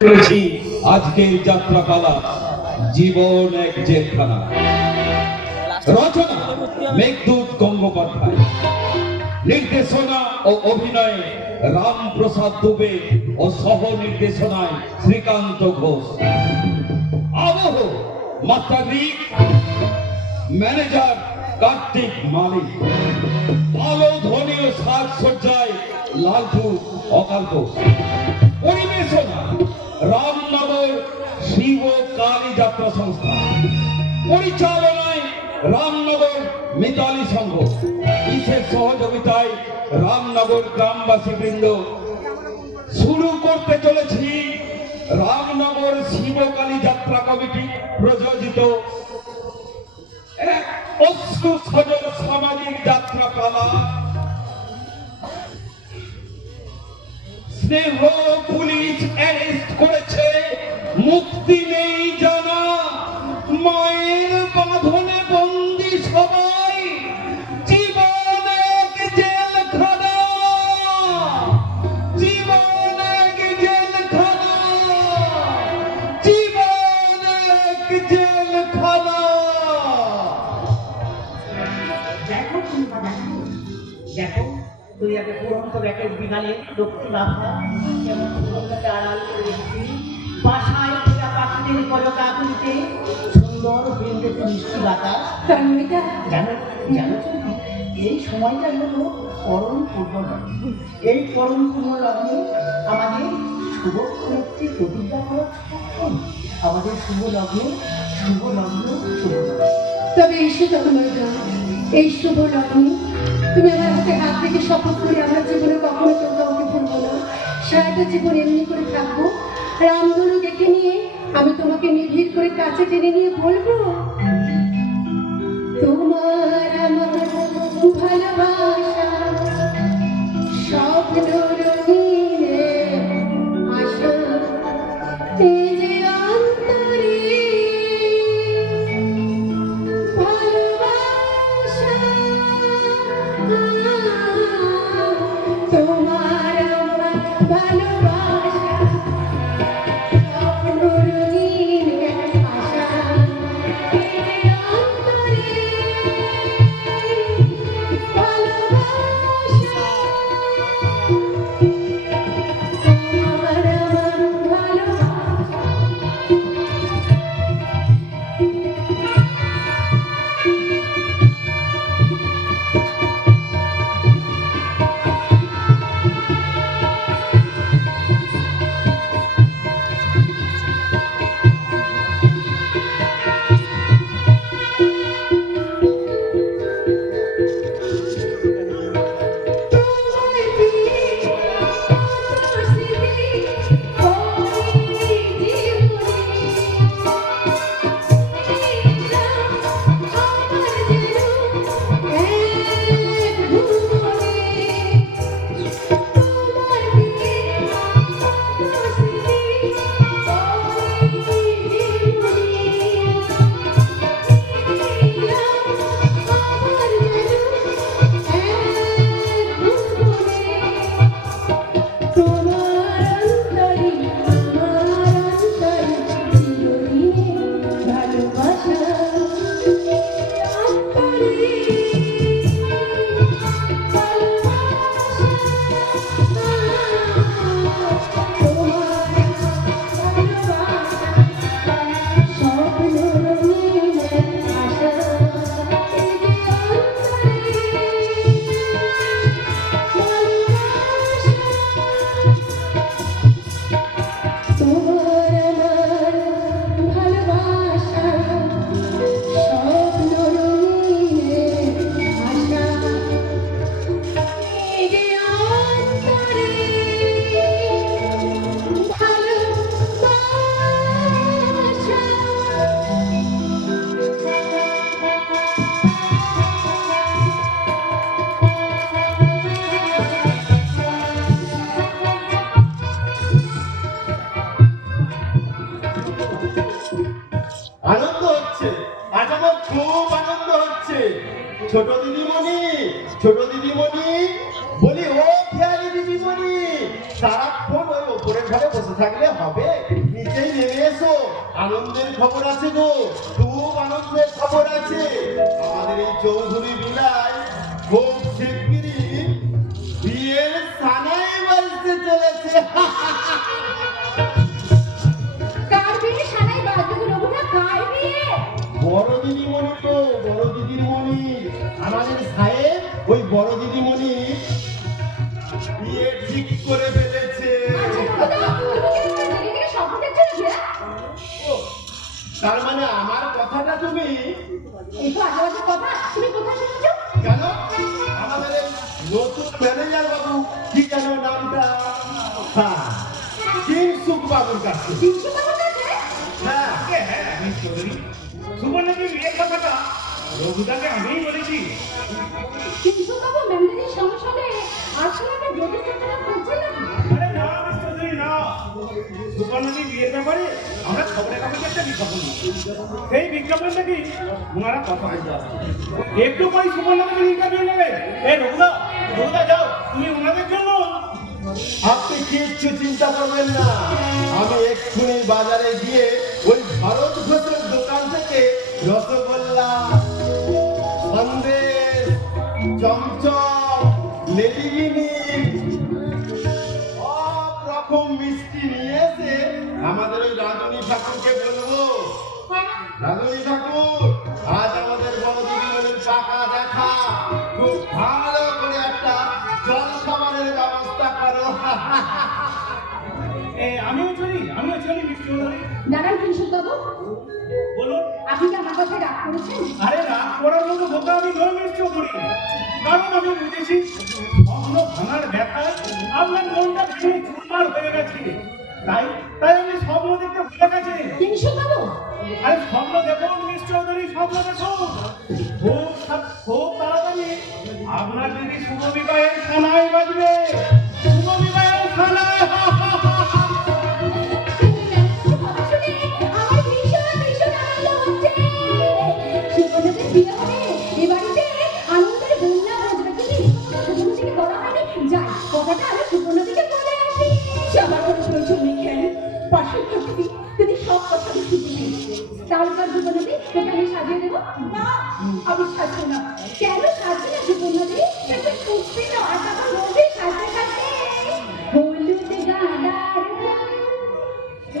করেছি আজকের যাত্রাপালা জীবন এক জেলখানা। রচনা মেঘদূত গঙ্গোপাধ্যায়, নির্দেশনা ও অভিনয়ে রামপ্রসাদ দুবে ও সহ নির্দেশনায় শ্রীকান্ত ঘোষ। আবহ মাস্টারিক, ম্যানেজার কার্তিক মালিক, আলো ধ্বনি ও সাজসজ্জায় লালটু অকাল ঘোষ। পরিবেশনা রামনগর শিব কালী যাত্রা সংস্থা, পরিচালনায় রামনগর মিতালি সংঘ, বিশেষ সহযোগিতায় রামনগর গ্রামবাসী বৃন্দ। শুরু করতে চলেছি রামনগর শিব কালী যাত্রা কমিটি প্রযোজিত এক অশ্রু সজল সামাজিক যাত্রা পালা। স্নেহ পুলিশ অ্যারেস্ট করেছে, মুক্তি নেই জানা, মায়ের বাঁধনে বন্দি সবাই, জীবন এক জেলখানা, জীবন এক জেলখানা, জীবন এক জেলখানা। দেখো দেখো তুই আগে পুরন্ত ব্যাটের বিড়ালে লক্ষ্মী বাবা যেমন সুন্দরকে আড়াল করে রেখেছি, বাসায় ফেরা পাখিদের কলকা তুলতে সুন্দর বৃন্দে মিষ্টি বাতাস। তন্ময়টা জানো জানো তো, এই সময়টা হলো পরম পূর্ণ লগ্ন। এই পরম পূর্ণ লগ্নে আমাদের শুভ মুক্তি প্রতিজ্ঞা করা সক্ষম। আমাদের শুভ লগ্নে শুভ লগ্ন শুভ লগ্ন। তবে এসে তন্ময়টা এই শুভ লগ্নে তুমি আমার হাতে হাত থেকে শপথ করে আমার জীবনে কখনো কেউ কাউকে ভুলবো না, সারাটা জীবন এমনি করে থাকবো। রামধনু ডেকে নিয়ে আমি তোমাকে নিবিড় করে কাছে টেনে নিয়ে বলবো, তোমার আমার ভালোবাসা স্বপ্ন রঙিনে আশা, এই যে অন্তরে ভালোবাসা, তোমার আমার ভালোবাসা স্বপ্ন রঙিনে আশা, এই যে অন্তরে ভালোবাসা। হবে, নিচেই নেমে এসো। আনন্দের খবর আছে গো, খুব আনন্দের খবর আছে। আমাদের এই চৌধুরী বিলায় খুব শিগগিরই বিয়ের সানাই বাজতে চলেছে। কার বিয়ে সানাই বাজবে গো রঘুদা, কার বিয়ে? বড় দিদিমণি তো, বড় দিদিমণি, আমাদের সাহেব ওই বড় দিদিমণি বিয়ে ঠিক করে ফেলেছে। আচ্ছা রঘুদা, তুমি কি আমার জেনে গেলে স্বপ্ন দেখছো নাকি? ও, তার মানে আমার কথাটা তুমি এই তো আজেবাজে কথা, তুমি কোথায় শুনেছো? কেন? আমাদের এই নতুন ম্যানেজার বাবু, কি যেন নামটা, হ্যাঁ, কিংসুক বাবুর কাছে। তিনশো টাকা আছে? হ্যাঁ, সুবর্ণকে বিয়ের কথাটা রঘুদাকে আমিই বলেছি। তিনশো টাকা ম্যানেজারের সঙ্গে সঙ্গে আসলে একটা জ্যোতিষ চর্চা করছে নাকি? আরে না মিস্টার চৌধুরী, না, সুবর্ণকে বিয়ের ব্যাপারে আমরা খবরের কাগজে একটা বিজ্ঞাপন দিই। সেই বিজ্ঞাপনটা কি ওনারা কথা বলতে আসছে, একটু পরে সুবর্ণকে ইন্টারভিউ নেবে। এই রঘুদা, রঘুদা যাও তুমি ওনাদের জন্য। আপনি কিচ্ছু চিন্তা করবেন না, আমি এক্ষুনি বাজারে গিয়ে ওই ভারত ঘোষের দোকান থেকে রসগোল্লা, সন্দেশ, চমচম, লেডিগিনি সব রকম মিষ্টি নিয়ে এসে আমাদের ওই রাধুনী ঠাকুরকে বলবো, রাধুনী ঠাকুর, আজ আমাদের বড় দিদিমণির পাকা দেখা, খুব ভালো করে একটা জল খাবারের ব্যবস্থা করো। আমিও চলি মিস্টার চৌধুরী। দাঁড়ান তিনশো বাবু, বলুন। আপনি কি আমার কথায় রাগ করেছেন? আরে রাগ করার মতো বোকা আমি নই মিস্টার চৌধুরী, কারণ আমি বুঝেছি স্বপ্ন ভাঙার ব্যথায় আপনার মনটা ভেঙে চুরমার হয়ে গেছে। তাই তাই আমি স্বপ্ন দেখতে ভুলে গেছি। তিনশো বাবু, আরে স্বপ্ন দেখুন মিস্টার চৌধুরী, স্বপ্ন দেখুন। খুব তাড়াতাড়ি আপনার দিদি শুভ বিবাহের সানাই বাজবে, শুভ বিবাহের সানাই। কথা শুনে আমার ভীষণ ভীষণ আনন্দ হচ্ছে। সুবর্ণদের বিয়ে হবে, এ বাড়িতে আনন্দের বন্যা বাজবে। কিন্তু সুবর্ণদিকে বলা হয়নি, যাই কথাটা আমি সুবর্ণদিকে বলে আসি। সবার কোনো প্রয়োজন নেই, কেন পাশের প্রকৃতি যদি সব কথা আমি শুনতে পেয়েছি, তাহলে তার সুবর্ণদি তোকে আমি সাজিয়ে দেবো? না, আমি সাজবো না। কেন সাজবি না সুবর্ণদি? সেটা খুঁজবি না, আর তখন বলবি সাজতে সাজতে হলুদ গাঁদার ফুল,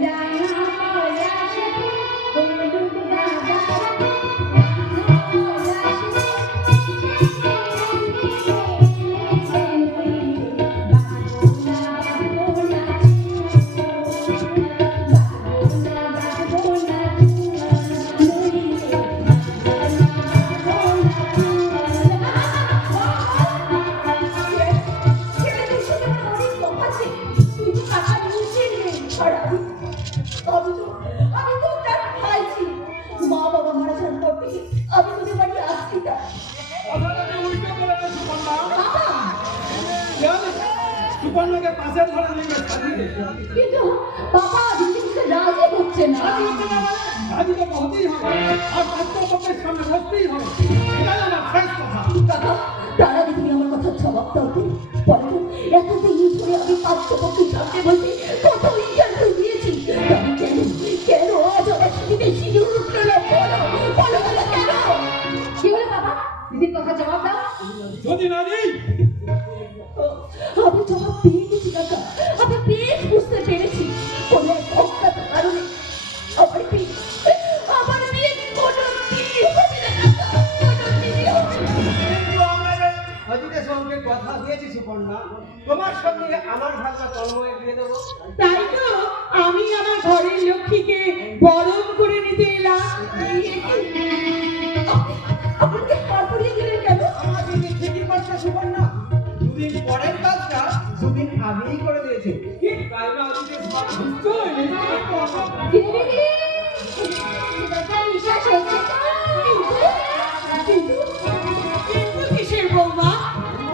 রাঙা পলাশ ফুল, হলুদ গাঁদার ফুল, রাঙা আমি তো তার ভাই ছিল। মা বাবা মারা যাওয়ার পর থেকে আমি তোদের বাড়ি আসছি না। কথাটাকে উল্টো করে না সুবর্ণা। বাবা, সুবর্ণকে পাশের ঘরে নিয়ে সাজিয়ে কিন্তু বাবা দিদি কিছু রাজি হচ্ছে না। রাজি তো হতেই হবে, আর পাত্রপক্ষের সামনে বসতেই হবে। এটাই আমার শেষ কথা। কাকা, তার আগে তুমি আমার কথা জবাব দাও তো। বলো তো, এতদিন ধরে আমি পাঠ্যপক্ষের সামনে বসে কত ইন্টারভিউ দিয়েছি, তবে কেন আজ আমার সিঁড়িতে সিঁদুর উঠলো না? বলো বাবা, কেন? কি হলো বাবা, দিদির কথা জবাব দাও। যদি না দিই, আমি জবাব পেয়ে গেছি কাকা, আমি বেশ বুঝতে পেরেছি। কোনো এক অজ্ঞাত কারণে আমার বিয়ে কোনো দিন হবে না কাকা, কোনো দিনই হবে না। কিন্তু আমাদের অজিতের সঙ্গে কথা দিয়েছি সুপর্ণা, তোমার সঙ্গে আমার ভাগনা তন্ময় দিয়ে দেবো। তাই তো আমি আমার ঘরের লক্ষ্মীকে বরণ করে নিতে এলাম। আপনাকে হাত পরিয়ে দিলেন কেন? আমার দিদি ঠিকই করছে সুপর্ণা, দুদিন পরের কাজটা দুদিন আগেই করে দিয়েছে। কি তাই না অজিতের সঙ্গে? নিশ্চয়ই দিদি, বিশ্বাস হচ্ছে তো? কিন্তু কিন্তু কিসের বৌমা?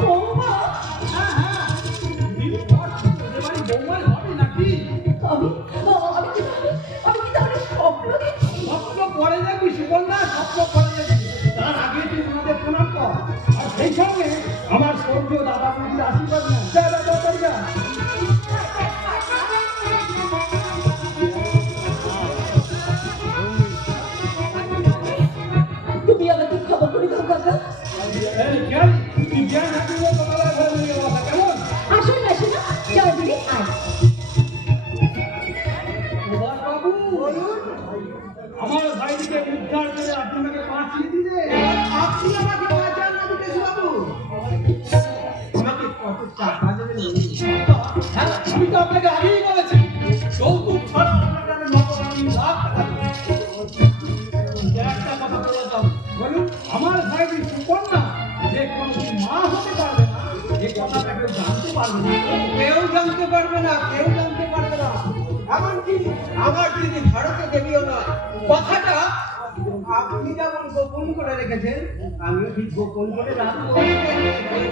বৌমা? বৌমার হবে নাকি? আমি কি তাহলে স্বপ্ন দেখছি? স্বপ্ন পরে দেখবি সুবর্ণা, স্বপ্ন পরে দেখবি। তার আগে তুই ওনাদের প্রণাম কর, আর সেই সঙ্গে আমার স্বর্গীয় দাদা দিদির আশীর্বাদ নেয়। যা যা যা, যা, যা। ভাইকে উদ্ধার করে আপনাকে বাঁচিয়ে দিলে আপনি আমাকে বাঁচান না বিদেশবাবু। আমাকে কত টাকা দেবেন? হ্যাঁ, আমি তো আপনাকে আগেই বলেছি যৌতুক ছাড়া আপনাকে আমি নগদ 3 লাখ টাকা দেব। একটা কথা বলে দাও, বলুন আমার ভাই সুকন্যা যে কোনোদিন মা হতে পারবে না এই কথাটা কেউ জানতে পারবে না। কেউ জানতে পারবে না, কেউ জানতে পারবে না। এমনকি আমার দিদি ভারতে দেবীও নয়। কথাটা আপনি যেমন গোপন করে রেখেছেন, আমিও ঠিক গোপন করে রাখবো।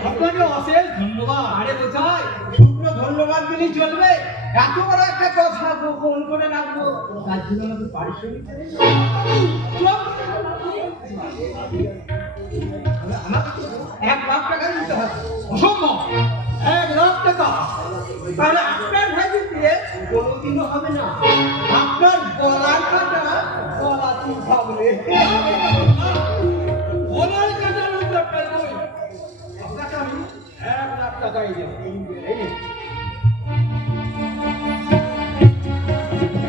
আপনাকে অশেষ ধন্যবাদ। আরে বোঝায় শুকনো ধন্যবাদ দিলেই চলবে? এত বড় একটা কথা গোপন করে রাখবো, তার জন্য আমাকে পারিশ্রমিক দেবেন? আমাকে 1 লাখ টাকা দিতে হবে। অসম্ভব, 1 লাখ টাকা। তাহলে আপনার ভাই দিয়ে কোনোদিনও হবে না। আপনার গলার কাটা গলাতেই থাকবে। ওনার কাছে লোক রাখতে হবে। আপনাকে আমি 1 লাখ টাকাই দেবো। এই নিন।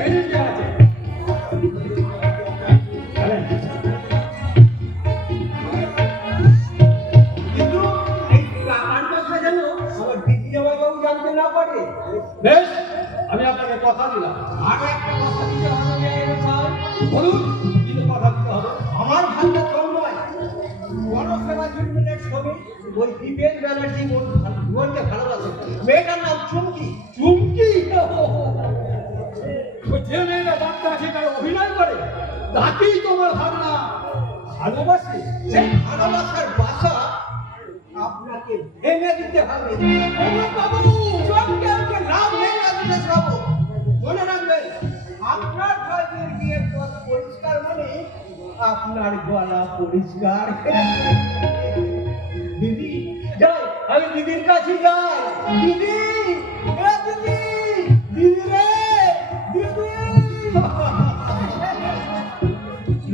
এই নিন যা আছে। চলেন। কিন্তু এই টাকার কথা যেন আমার দিদি জামাইবাবু জানতে না পারে। বেশ, আমি আপনাকে কথা দিলাম। আরো একটা কথা দিতে হবে স্যার। বলুন, কিন্তু কথা দিতে হবে। আমার ভাগ্য কম নয়। গণসেবা জুটমিলের ছবি ওই দীপেন ব্যানার্জি বোনকে ভালোবাসে। মেয়েটার নাম চুমকি। চুমকি, যে মেয়েরা বাচ্চা সেখানে অভিনয় করে তাকেই তোমার ভাবনা ভালোবাসে। সেই ভালোবাসার বাসা আপনাকে ভেঙে দিতে হবে। বাবু চমকে আমাকে লাভ নেই আপনাদের সব। মনে রাখবেন, আপনার ভাইয়ের বিয়ের পথ পরিষ্কার মানে আপনার গলা পরিষ্কার। দিদি যাই, আমি দিদির কাছে যাই। দিদি, এ দিদি, দিদি রে, দিদি।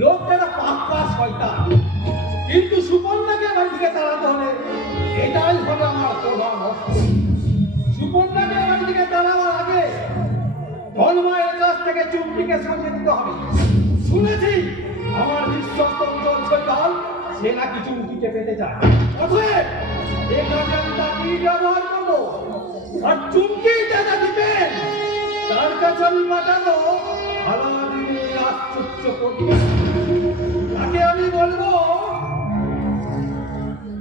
লোকটা পাক্কা শয়তান, কিন্তু সুকন্যাকে বাড়ি থেকে তাড়াতে হলে এটাই হবে আমার প্রধান অস্ত্র। সুকন্যাকে বাড়ি থেকে তাড়াবার আগে তন্ময়ের কাছ থেকে চুমকিকে সরিয়ে দিতে হবে। শুনেছি আমার বিশ্বস্ত শৈতান সে নাকি চুমকিকে পেতে চায়। অতএব এ কাজে আমি তাকেই ব্যবহার করবো। আর চুমকি দাদা দিবেন তার কাছে আমি পাঠাবো আলাদিনের আশ্চর্য করতে। তাকে আমি বলবো,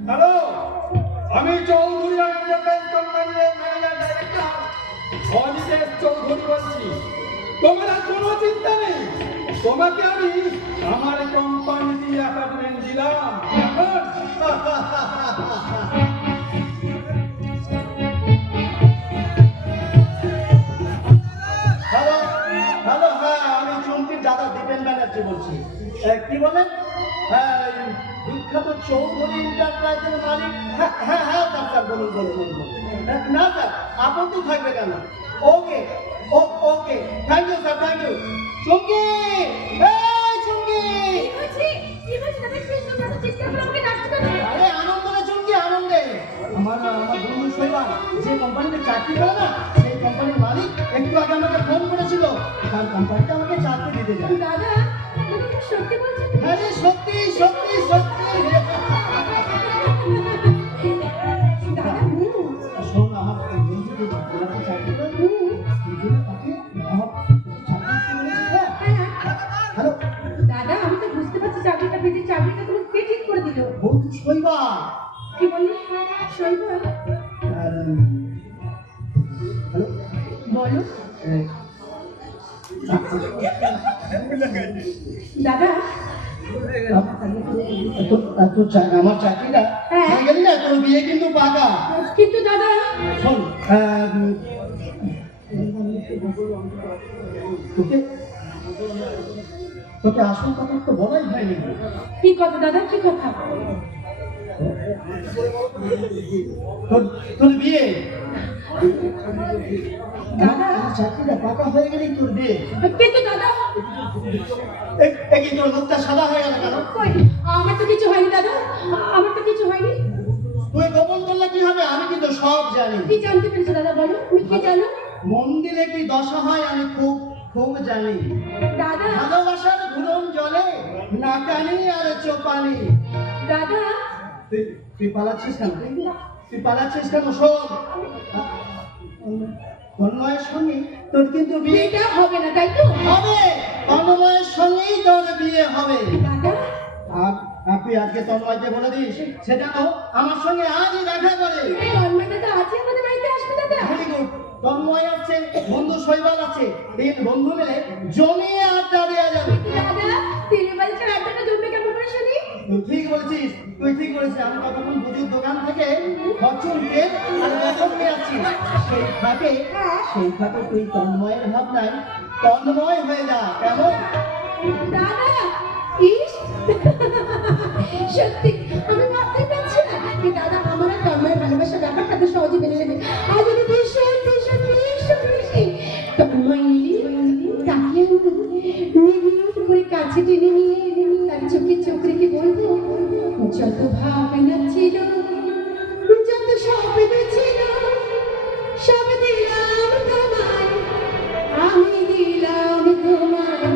হ্যালো, আমি চৌধুরী এন্টারপ্রাইজ কোম্পানির ম্যানেজার ডাইরেক্টর অজিতেশ চৌধুরী বলছি। তোমার আর কোনো চিন্তা নেই, তোমাকে আমি আমার কোম্পানি দিয়ে অ্যাপার্টমেন্ট দিলাম। এখন হ্যালো হ্যালো, হ্যাঁ আমি চুমকির দাদা দীপেন ব্যানার্জি বলছি। কি বলেন? হ্যাঁ, এই বিখ্যাত চৌধুরী এন্টারপ্রাইজের মালিক। হ্যাঁ হ্যাঁ হ্যাঁ স্যার, স্যার বলুন বলুন বলুন। না স্যার, আপত্তি থাকবে কেন? Okay okay, thank you sir, thank you. Chumki, এই চুমকি। আরে আনন্দে চুমকি, আনন্দে। আমার বন্ধু শৈবাল যে কোম্পানিতে চাকরি করে না, সেই কোম্পানির মালিক একটু আগে আমাকে ফোন করেছিল, তার কোম্পানিতে আমাকে চাকরি দিতে যায়। দাদা, তুমি সত্যি বলছো? আরে সত্যি সত্যি সত্যি। দাদা, শোন, আমার এই বন্ধু যে গোলাপে চাকরি করে, সেই জন্য তাকে আমার চাকরি দিতে বলেছে। হ্যালো দাদা, আমি তো বুঝতে পারছি চাকরিটা পেয়েছি। চাকরিটা তুমি কে ঠিক করে দিল? বন্ধু শৈবাল। কি বললি? শৈবাল? হ্যালো, বলো দাদা। আমার চাকরিটা হয়ে গেলি না, তোর বিয়ে কিন্তু পাকা। কিন্তু দাদা, শোন, তোকে তোকে আসল কথা তো বলাই হয়নি। কি কথা দাদা, কি কথা? তোর বিয়ে, দাদা, আমার চাকরিটা পাকা হয়ে গেলেই তোর বিয়ে। কিন্তু দাদা, কি তোর মুখটা সাদা হয়ে গেল কেন? কই, আমার তো কিছু হয়নি দাদা, আমার তো কিছু হয়নি। তুই গোপন করলে কি হবে? আমি কিন্তু সব জানি। কি জানতে পেরেছো দাদা, বলো, তুমি কি জানো? মন্দিরে কি দশা হয় আমি খুব খুব জানি দাদা ভালোবাসার ঘুরন জলে নাকানি আর চোপানি। দাদা তুই পালাচ্ছিস কেন? তুই পালাচ্ছিস কেন? শোন, তন্ময়ের সঙ্গে তোর কিন্তু বিয়ে বিয়েটা হবে না তাই তো হবে। তন্ময়ের সঙ্গেই তোর বিয়ে হবে। দাদা আর তুই আজকে তন্ময়কে বলে দিস সে যেন আমার সঙ্গে আজই দেখা করে। তন্ময় দাদা আছে আমাদের বাড়িতে আসবে দাদা ভেরি গুড। তন্ময় আছে, বন্ধু শৈবাল আছে, 3 বন্ধু মিলে জমিয়ে আড্ডা দেওয়া যাবে। দাদা তিন বাড়িতে আড্ডাটা জমবে কেমন করে শুনি তুই ঠিক বলেছিস, তুই ঠিক বলেছিস। আমি ততক্ষণ পুজোর দোকান থেকে ফরচুন তেল আর বেসন নিয়ে আসছি। সেই ফাঁকে তুই তন্ময়ের ভাবনায় তন্ময় হয়ে যা, কেমন? দাদা ইস সত্যি আমি ভাবতে পারছি না যে দাদা আমার আর তন্ময়ের ভালোবাসার ব্যাপারটা তো সহজে মেনে নেবে। আজ আমি ভীষণ ভীষণ ভীষণ খুশি। তন্ময় তাকে নিবিড় করে কাছে টেনে নিয়ে তার চোখে চোখ রেখে বলবো, যত ভাবনা ছিল যত স্বপ্ন ছিল সব দিলাম তোমায়, আমি দিলাম তোমায়,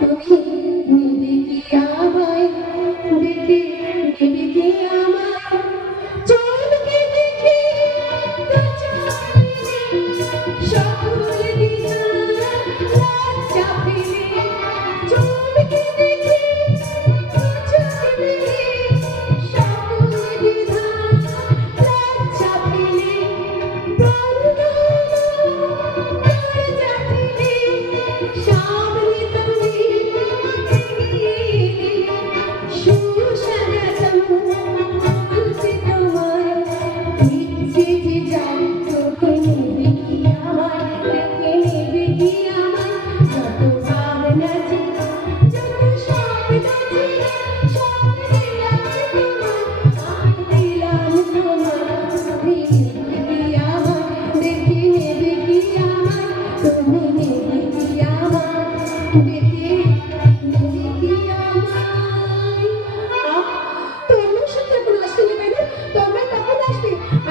তুমি নেবে কি আমায়, দেখে নেবে কি আমায়, চোখকে দেখে তো চোখে সকল দিশা লজ্জা ফেলে, চোখকে দেখে তো চোখে সকল দিশা লজ্জা ফেলে,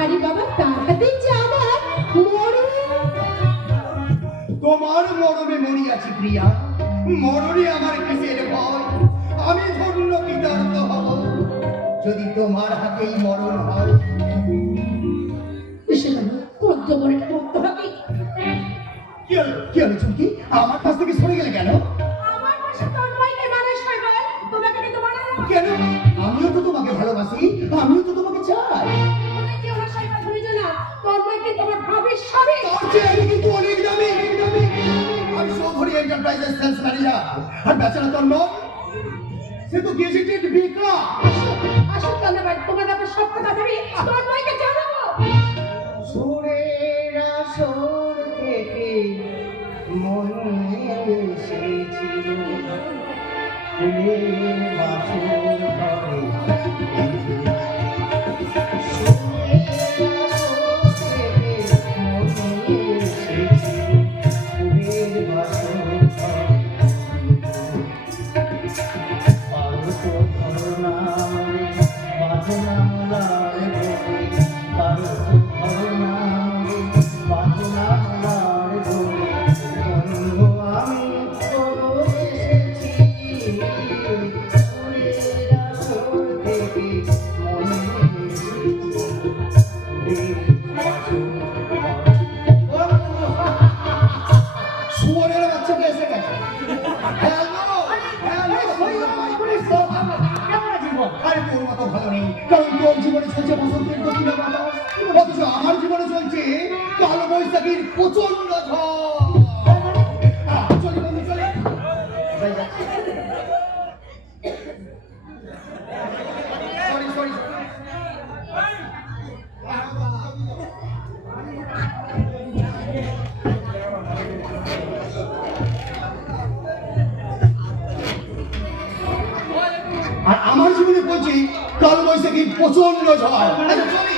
আরে বাবা তার হাতেই যে আমার মরণ। তোমার মরণে মরিয়াছি প্রিয়া, মরণে আমার কিসের ভয়? আমি ধন্য কৃতার্থ হব যদি তোমার হাতেই মরণ হয়। এসে গেল পদ্ম বড়টা ভক্ত হবে। কি হলো চুমকি? আমার কাছ থেকে সরে গেলে কেন? আমার পাশে তন্ময়কে মানুষ হয় বল, তোমাকে কি তোমার না কেন? আমিও তো তোমাকে ভালোবাসি, আমিও তো তোমাকে চাই। তুমি কি ওরা সাইবা ধরে জানা তন্ময়কে তোমার ভাবিস সবে। তার চেয়ে আমি কিন্তু অনেক দামি। আমি চৌধুরী এন্টারপ্রাইজের সেলস ম্যানেজার, আর বেচারা তন্ময় সে তো গেজেটেড বিক্রম। আসল তোমার তোমার ব্যাপার সব কথা আমি তন্ময়কে জানাবো। সুরের আসর থেকে মনে এসেছিল ফুলের বাসর ঘরে। সুরের আসর থেকে মনে এসেছিল ফুলের বাসর ঘরে। পারত ধরনা মরে বাঁধনা মোলার ঘরে, পারত ধরনা মরে বাঁধনা মোলার ঘরে। বন্ধু আমি চলো এসেছি সুরের আসর থেকে মনে এসেছি ফুলের বাসর ঘরে। শুয়োরের বাচ্চাটা এসে গেছে। হ্যালো, আরে তোর মতো ভালো নেই, কারণ তোর জীবনে চলছে বসন্তের দক্ষিণা বাতাস, অথচ আমার জীবনে চলছে কালো বৈশাখীর প্রচন্ড ঝড়। চলি বন্ধু চলে। সরি আর আমার জীবনে বলছি কাল বৈশাখীর প্রচন্ড ঝড়। আচ্ছা, চলি।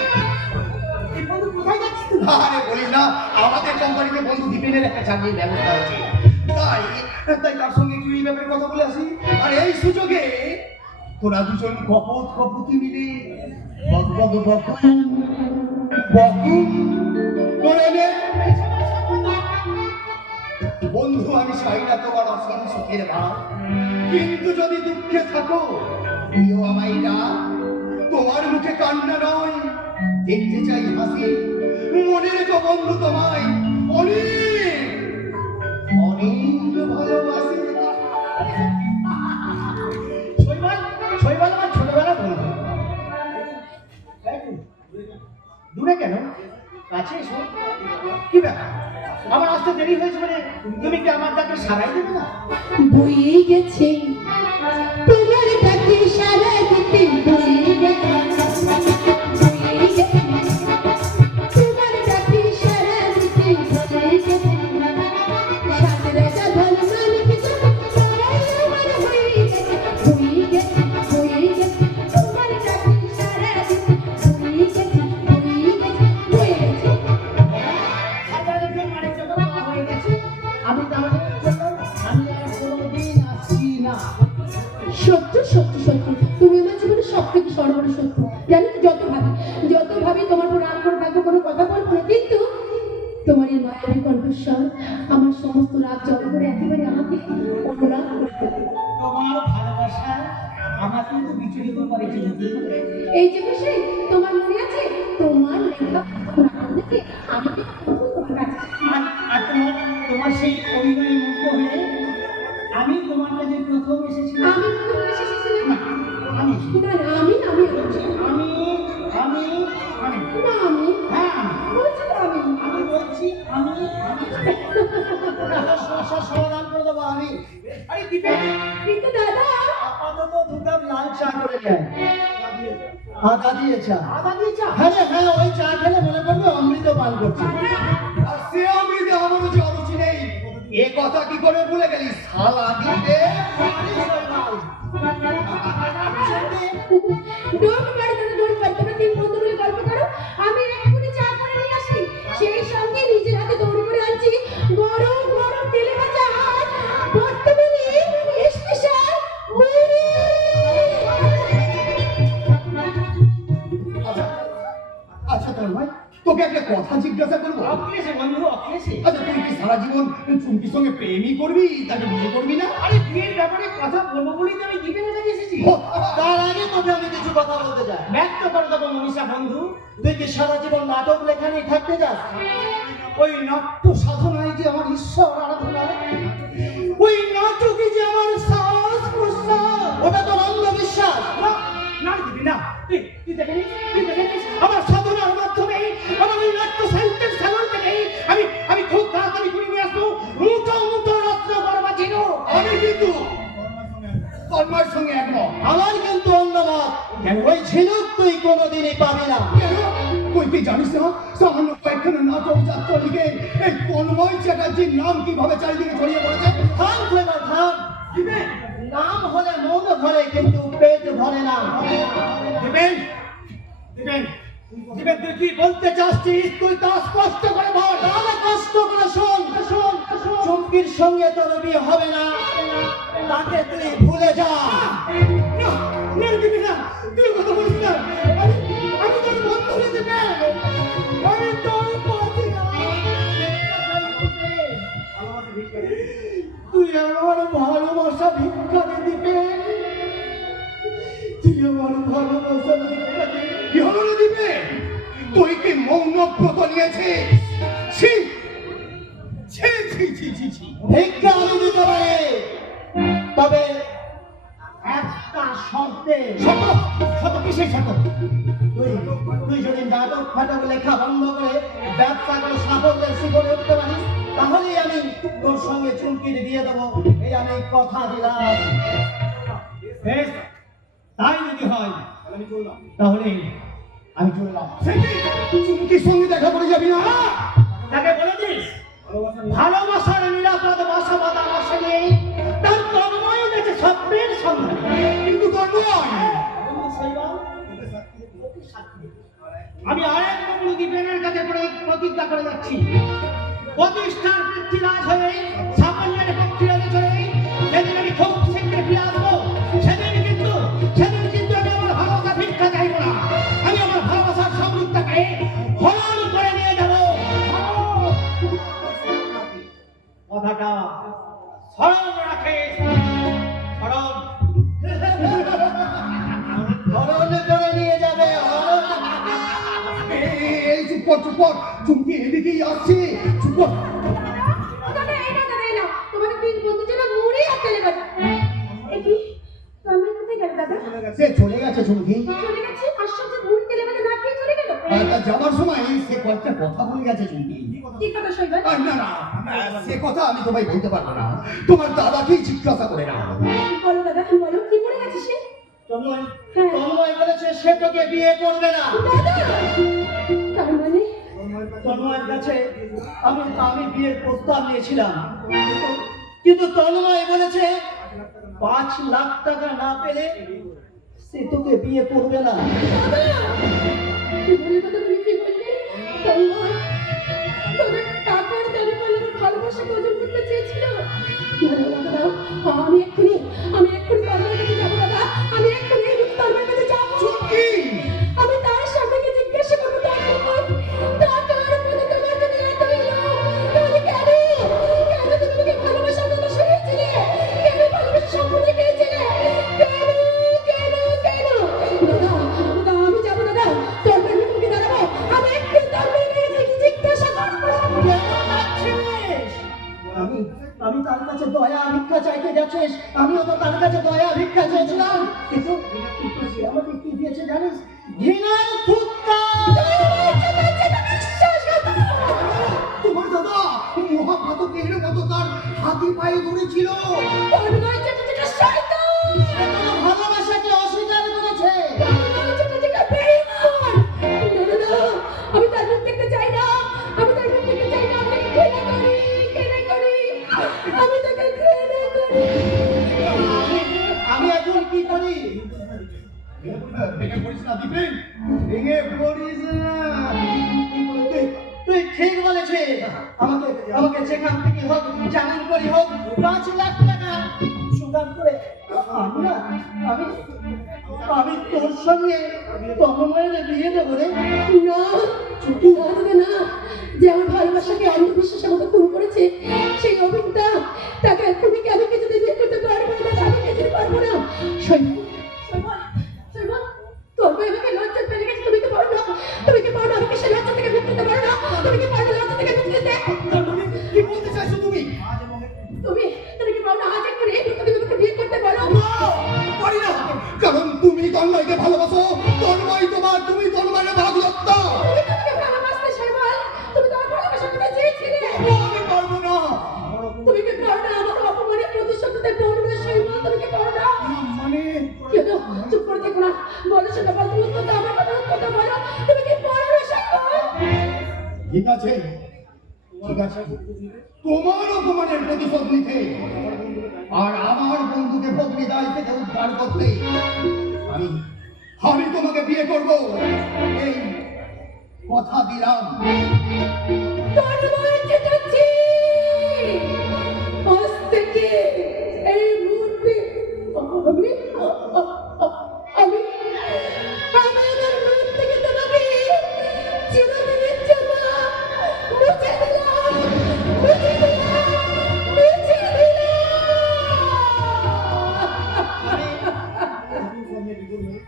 আরে বলিস না, আমাদের কোম্পানিতে বন্ধু দীপেনের একটা চাকরির ব্যবস্থা আছে, তাই তার সঙ্গে একটু এই ব্যাপারে কথা বলে আসি। আর এই সুযোগে তোরা দুজন কপতি মিলে বক করে নে। বন্ধু আমি চাই না তোমার অসীম সুখের ভাব, কিন্তু যদি দুঃখে থাকো দিও আমায় ডাক। তোমার মুখে কান্না নয়, দেখতে চাই হাসি। মনে রেখো বন্ধু তোমায় অনেক অনেক ভালোবাসি। শৈবাল শৈবাল আমার ছোটবেলা বন্ধু। দূরে কেন, কাছে এসো। কি ব্যাপার, আমার আসতে দেরি হয়েছে মানে তুমি কি আমার ডাকে সারাই দেবে না? বয়ে গেছে তোমার ডাকে সারা দিতে, বয়ে গেছে বয়ে গেছে তোমার ডাকে সারা দিতে, বয়ে গেছে সাত রাজা ধন মালিক সবাই আমার হয়ে গেছে, বয়ে গেছে বয়ে গেছে তোমার ডাকে সারা দিতে, বয়ে গেছে বয়ে গেছে বয়ে গেছে। হাজারের মানিক যখন মা হয়ে গেছে, আমি তাহলে চললাম, আমি আর কোনোদিন আসছি না। সত্য সত্য সত্য, তুমি আমার জীবনে সব থেকে সর্বর সত্য। জানো তো, যত ভাবি তোমার উপর রাগ করে থাকবো, কোনো কথা বলবো না, কিন্তু তোমার এই মায়াবী কণ্ঠস্বর আমার সমস্ত রাগ জল করে একেবারে আমাকে অনুরাগ করতে দেয়। তোমার ভালোবাসা আমার কিন্তু বিচলিত করেছে। এই যে বিষয় তোমার মনে আছে, তোমার লেখা দেখে আমাকে তোমার কাছে আর তোমার সেই অভিনয়ে মুগ্ধ হয়ে আমি তোমার কাছে প্রথম এসেছিলাম। আমি মনে করে এসেছিলাম না, আমি না না, আমি আমি আমি আমি না, আমি হ্যাঁ বলছি তো আমি আমি বলছি আমি সমস্যার সমাধান করে দেবো আমি। আরে দিবে কিন্তু দাদা আপাতত দু কাপ লাল চা করে দেয়, আদা দিয়ে চা। আদা দিয়ে চা। হ্যাঁ রে, হ্যাঁ, ওই চা খেলে মনে করবে অমৃত পান করছে। আর সে অমৃতে আমারও যে অরুচি নেই, এ কথা কি করে ভুলে গেলি শালা দিতে? ডোন্ট ওয়ারি দাদা, ডোন্ট ওয়ারি, তোমরা তিন বন্ধু মিলে গল্প করো, আমি এক্ষুনি চা করে নিয়ে আসি। সেই সঙ্গে নিজের হাতে দৌড়ে করে আনছি গরম গরম তেলে ভাজা আর বর্তমানে স্পেশাল মুড়ি। আচ্ছা তোর ভাই, তোকে একটা কথা জিজ্ঞাসা করবো। অক্লেশে বন্ধু, অক্লেশে। আচ্ছা তুই কি সারা জীবন চুমকির সঙ্গে প্রেমই করবি, তাকে বিয়ে করবি না? আরে বিয়ের ব্যাপারে কথা বলবো বলেই তো আমি দিদির কাছে এসেছি। তার আগে তোকে আমি কিছু কথা বলতে চাই। ব্যক্ত করে দেবো মনীষা বন্ধু। তুই কি সারা জীবন নাটক লেখা নিয়ে থাকতে চাস? ওই নাট্য সাধনায় যে আমার ঈশ্বর আরাধনা, ওই নাটকে যে আমার শ্বাস প্রশ্বাস। ওটা তোর অন্ধবিশ্বাস। না না দিদি না, তুই দেখেনি, তুই দেখেনি আমার সাধনার মাধ্যমে আমার ওই নাট্য সাহিত্যের সাগর থেকে আমি খুব তাড়াতাড়ি করে নিয়ে আসবো মুখো রত্ন করবা ছিল। আমি কিন্তু তন্ময়ের সঙ্গে একমত। আমার কিন্তু অন্য মত। ওই ঝিনুক তুই কোনোদিনই পাবি না। কেন? তুই কি জানিস না সামান্য কয়েকখানা নাটক যাত্রা লিখে এই তন্ময় চ্যাটার্জির নাম কিভাবে চারিদিকে ছড়িয়ে পড়েছে? থাম ফ্লেভার থাম। নাম হলে মন ভরে, কিন্তু পেট ভরে না। দিবেন দিবেন দিবেন, তুই কি বলতে চাচ্ছিস তুই তা স্পষ্ট করে বল। তাহলে কষ্ট করে শোন শোন। চুমকির সঙ্গে তোর বিয়ে হবে না, তাকে তুই ভুলে যা। না না দিবি না, তুই কথা বলিস না। আমি তোর বন্ধু হয়ে দিবেন, আমি তোর পথে তুই আমার ভালোবাসা ভিক্ষা দিবে, তুই আমার ভালোবাসা ভিক্ষা দিবে। কি হলো রে দিবে? তুই কি মৌন ব্রত নিয়েছিস? ছি ছি ছি ছি ছি ছি। ভিক্ষা আমি দিতে পারি, তবে একটা শর্তে। শত শত কিসের শত? তুই যদি নাটক ফাটক লেখা বন্ধ করে ব্যবসা করে সাফল্যের শিখরে উঠতে পারিস, তাহলেই আমি তোর সঙ্গে চুমকির দিয়ে দেবো, এই আমি কথা দিলাম। বেশ, তাই যদি হয় তাহলে আমি চললাম। সে কি? চুমকির সঙ্গে দেখা করে যাবি না? তাকে বলে দিস ভালোবাসার নিরাপদ বাসা বাঁধা বাসা নেই, তার তন্ময় গেছে স্বপ্নের সন্ধান। কিন্তু তন্ময় আমি আরেক বন্ধু দীপেনের কাছে প্রতিজ্ঞা করে যাচ্ছি, প্রতিষ্ঠার পৃথ্বীরাজ হয়ে সাফল্যের পক্ষীরাজে চলে যেদিন আমি খুব শীঘ্রই ফিরে আসবো, সেদিন কিন্তু আমি আমার ভালোবাসা ভিক্ষা চাইবো না, আমি আমার ভালোবাসার সমৃদ্ধকে হরণ করে নিয়ে যাবো। কথাটা স্মরণ রাখিস, স্মরণ। হরণ করে নিয়ে যাবে, হরণ। এই চুপ কর, চুপ কর। চুমকি এদিকেই আসছে, চুপ কর। দাদা এই না দাদা এই না তোমাদের তিন বন্ধু যেন মুড়ি আর তেলে ভাজা কি তন্ময় কোথায় গেল দাদা সে চলে গেছে চুমকি। চলে গেছে আশ্চর্য মুড়ি তেলে ভাজা না খেয়ে চলে গেল তা যাবার সময় সে কয়েকটা কথা বলে গেছে চুমকি। কি কথা শৈবাল না না, সে কথা আমি তোমায় বলতে পারবো না। তোমার দাদাকেই জিজ্ঞাসা করে না। বলো দাদা বলো কি পড়ে গেছে সে তন্ময়, হ্যাঁ। তন্ময় বলেছে সে তোকে বিয়ে করবে না। দাদা তার মানে তন্ময়ের কাছে আমি বিয়ের প্রস্তাব নিয়েছিলাম, কিন্তু তন্ময় বলেছে 5 লাখ টাকা না পেলে সে তোকে বিয়ে করবে না। কি বলে দাদা তুমি কি বললে তন্ময় তোদের টাকার দাবি করলে ভালোবাসা গজল করতে চেয়েছিল দাদা আমি এক্ষুনি তন্ময়ের কাছে যাবো দাদা আমি এক্ষুনি তন্ময়ের কাছে যাবো চুমকি! আমি তার স্বামীকে জিজ্ঞাসা করবো টাকার মধ্যে তোমার যদি এতই লোভ তাহলে কেন তুমি আমাকে ভালোবাসার কথা শুনিয়েছিলে কেন ভালোবাসা সম্পূর্ণ খেয়েছিলে কেন দাদা আমি যাবো দাদা তন্ময়ের মুখে দাঁড়াবো আমি একটু তন্ময়ের কাছে জিজ্ঞাসা করবো কেমন আছিস? আমি তার কাছে দয়া ভিক্ষা চাইতে যাচ্ছিস? আমিও তো তার কাছে দয়া ভিক্ষা চেয়েছিলাম, কিন্তু সে আমাকে কি দিয়েছে জানিস? ঘৃণার থুতকা। তোমার দাদা মহাপাতকের মতো তার হাতি পায়ে ধরেছিল। তন্ময় যেটা শয়তান সে তোর ভালোবাসাকে অস্বীকার করেছে। আমি তার মুখ দেখতে চাই না আমি তার মুখ দেখতে চাই না আমি ঘৃণা করি আমি তাকে ঘৃণা করি আমি এখন কি করি? ভেঙে পড়িস না দিবেন, ভেঙে পড়িস না। তুই ঠিক বলেছিস। আমাকে যেখান থেকে হোক জামিন করি হোক 5 লাখ টাকা জোগাড় করে আমি তোর সঙ্গে তন্ময়ের বিয়ে দেবো রে। না দাদা না যে আমার ভালোবাসাকে অন্ধবিশ্বাসের মতো খুন করেছে সেই অভিজ্ঞতা তাকে এক্ষুনি আমি কিছুতে বিয়ে করতে পারবো না দাদা, আমি কিছুতে পারবো না শৈবাল তোর বই আমাকে লজ্জা পেলে গেছে তুমি কি পারো না আমাকে সে লজ্জা থেকে মুক্ত করতে পারো না তুমি কি পারো না লজ্জা থেকে মুক্ত দিতে কি বলতে চাইছো তুমি? তুমি কি পারো না আজ এক্ষুনি এই মুহূর্তে তুমি আমাকে বিয়ে করতে পারো পারি না, কারণ তুমি তন্ময়কে ভালোবাসো। তন্ময় তোমার, তুমি তন্ময়ের ভাগরত্ব। তুমি আমাকে ভালোবাসতে শৈবাল তুমি তো আমার ভালোবাসার কথা চেয়েছিলে আমি পারবো না। তুমি কি পারো না আমার অপমানের প্রতিশোধ নিতে পারো না শৈবাল তুমি কি পারো না মানে কি হলো চুপ করে দেখো না বলো সেটা বল তুমি উত্তর দাও আমার কথা বলো তুমি কি পারো না শৈবাল ঠিক আছে, ঠিক আছে, তোমার অপমানের প্রতিশোধ নিতে আর আমার বন্ধুকে বদবিদায় থেকে উদ্ধার করতে আমি তোমাকে বিয়ে করব, এই কথা দিলাম। তন্ময় চেটাচ্ছি আজ থেকে এই মুহূর্তে আমি আমার মন থেকে তোমাকে চিরদিনের জন্য মুছে দিলাম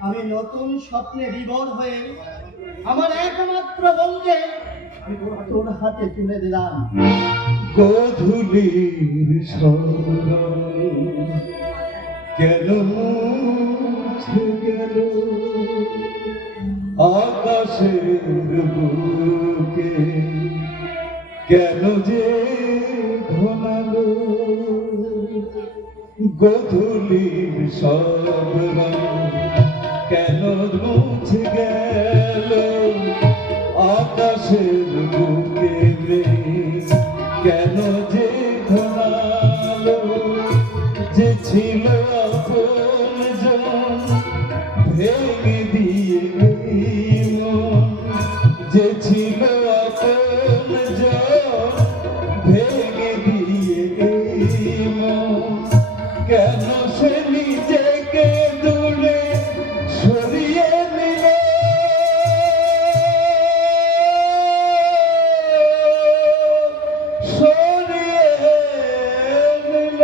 আমি নতুন স্বপ্নে বিভোর হয়ে আমার একমাত্র বন্ধুকে তোর হাতে তুলে দিলাম। গধূলির স্মরণ কেন মুছে গেল আকাশের বুকে, কেন যে ঘনালো গধূলির স্মরণ কেন মুছে গেল আকাশের বুকে মেঘ, কেন যে ঘনালো যে ছিল আপনজন ভেঙে দিয়ে মন, যে ছিল আপনজন ভেঙে দিয়ে মন, কেন সে নিজেকে দূরে সরিয়ে নিল সরিয়ে নিল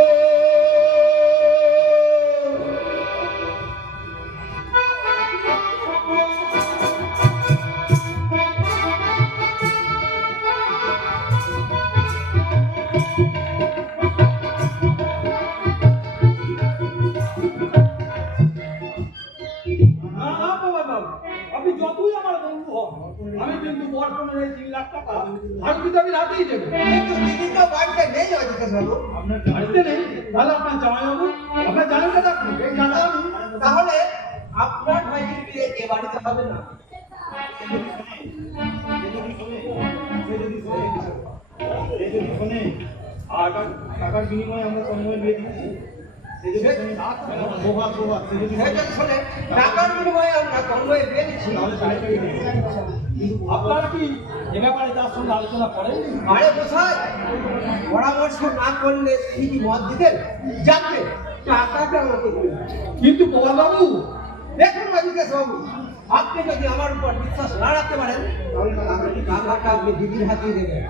ভারতী তো আমি রাতেই দেবো। কিন্তু দিদি তো বাড়িতে নেই অজিত বাবু। আপনার বাড়িতে নেই, তাহলে আপনার জামাইবাবু, আপনার জানাটা রাখুন, এই জানা আমি। তাহলে আপনার ভাইয়ের বিয়ে এ বাড়িতে হবে না। শোনে, আর টাকার বিনিময়ে আমরা তন্ময়ের বিয়ে দিচ্ছি। সে যদি শোনে, সে যদি সে যদি শোনে, টাকার বিনিময়ে আমরা তন্ময়ের বিয়ে দিচ্ছি। আপনারা কি এ ব্যাপারে তার সঙ্গে আলোচনা করেন? আরে মশাই, পরামর্শ না করলে কি মত দিতেন? জানতে টাকাটা আমাকে দিন। কিন্তু বাবু, দেখুন অজিত বাবু, আপনি যদি আমার উপর বিশ্বাস না রাখতে পারেন তাহলে টাকাটা আপনি দিদির হাতে দেবেন।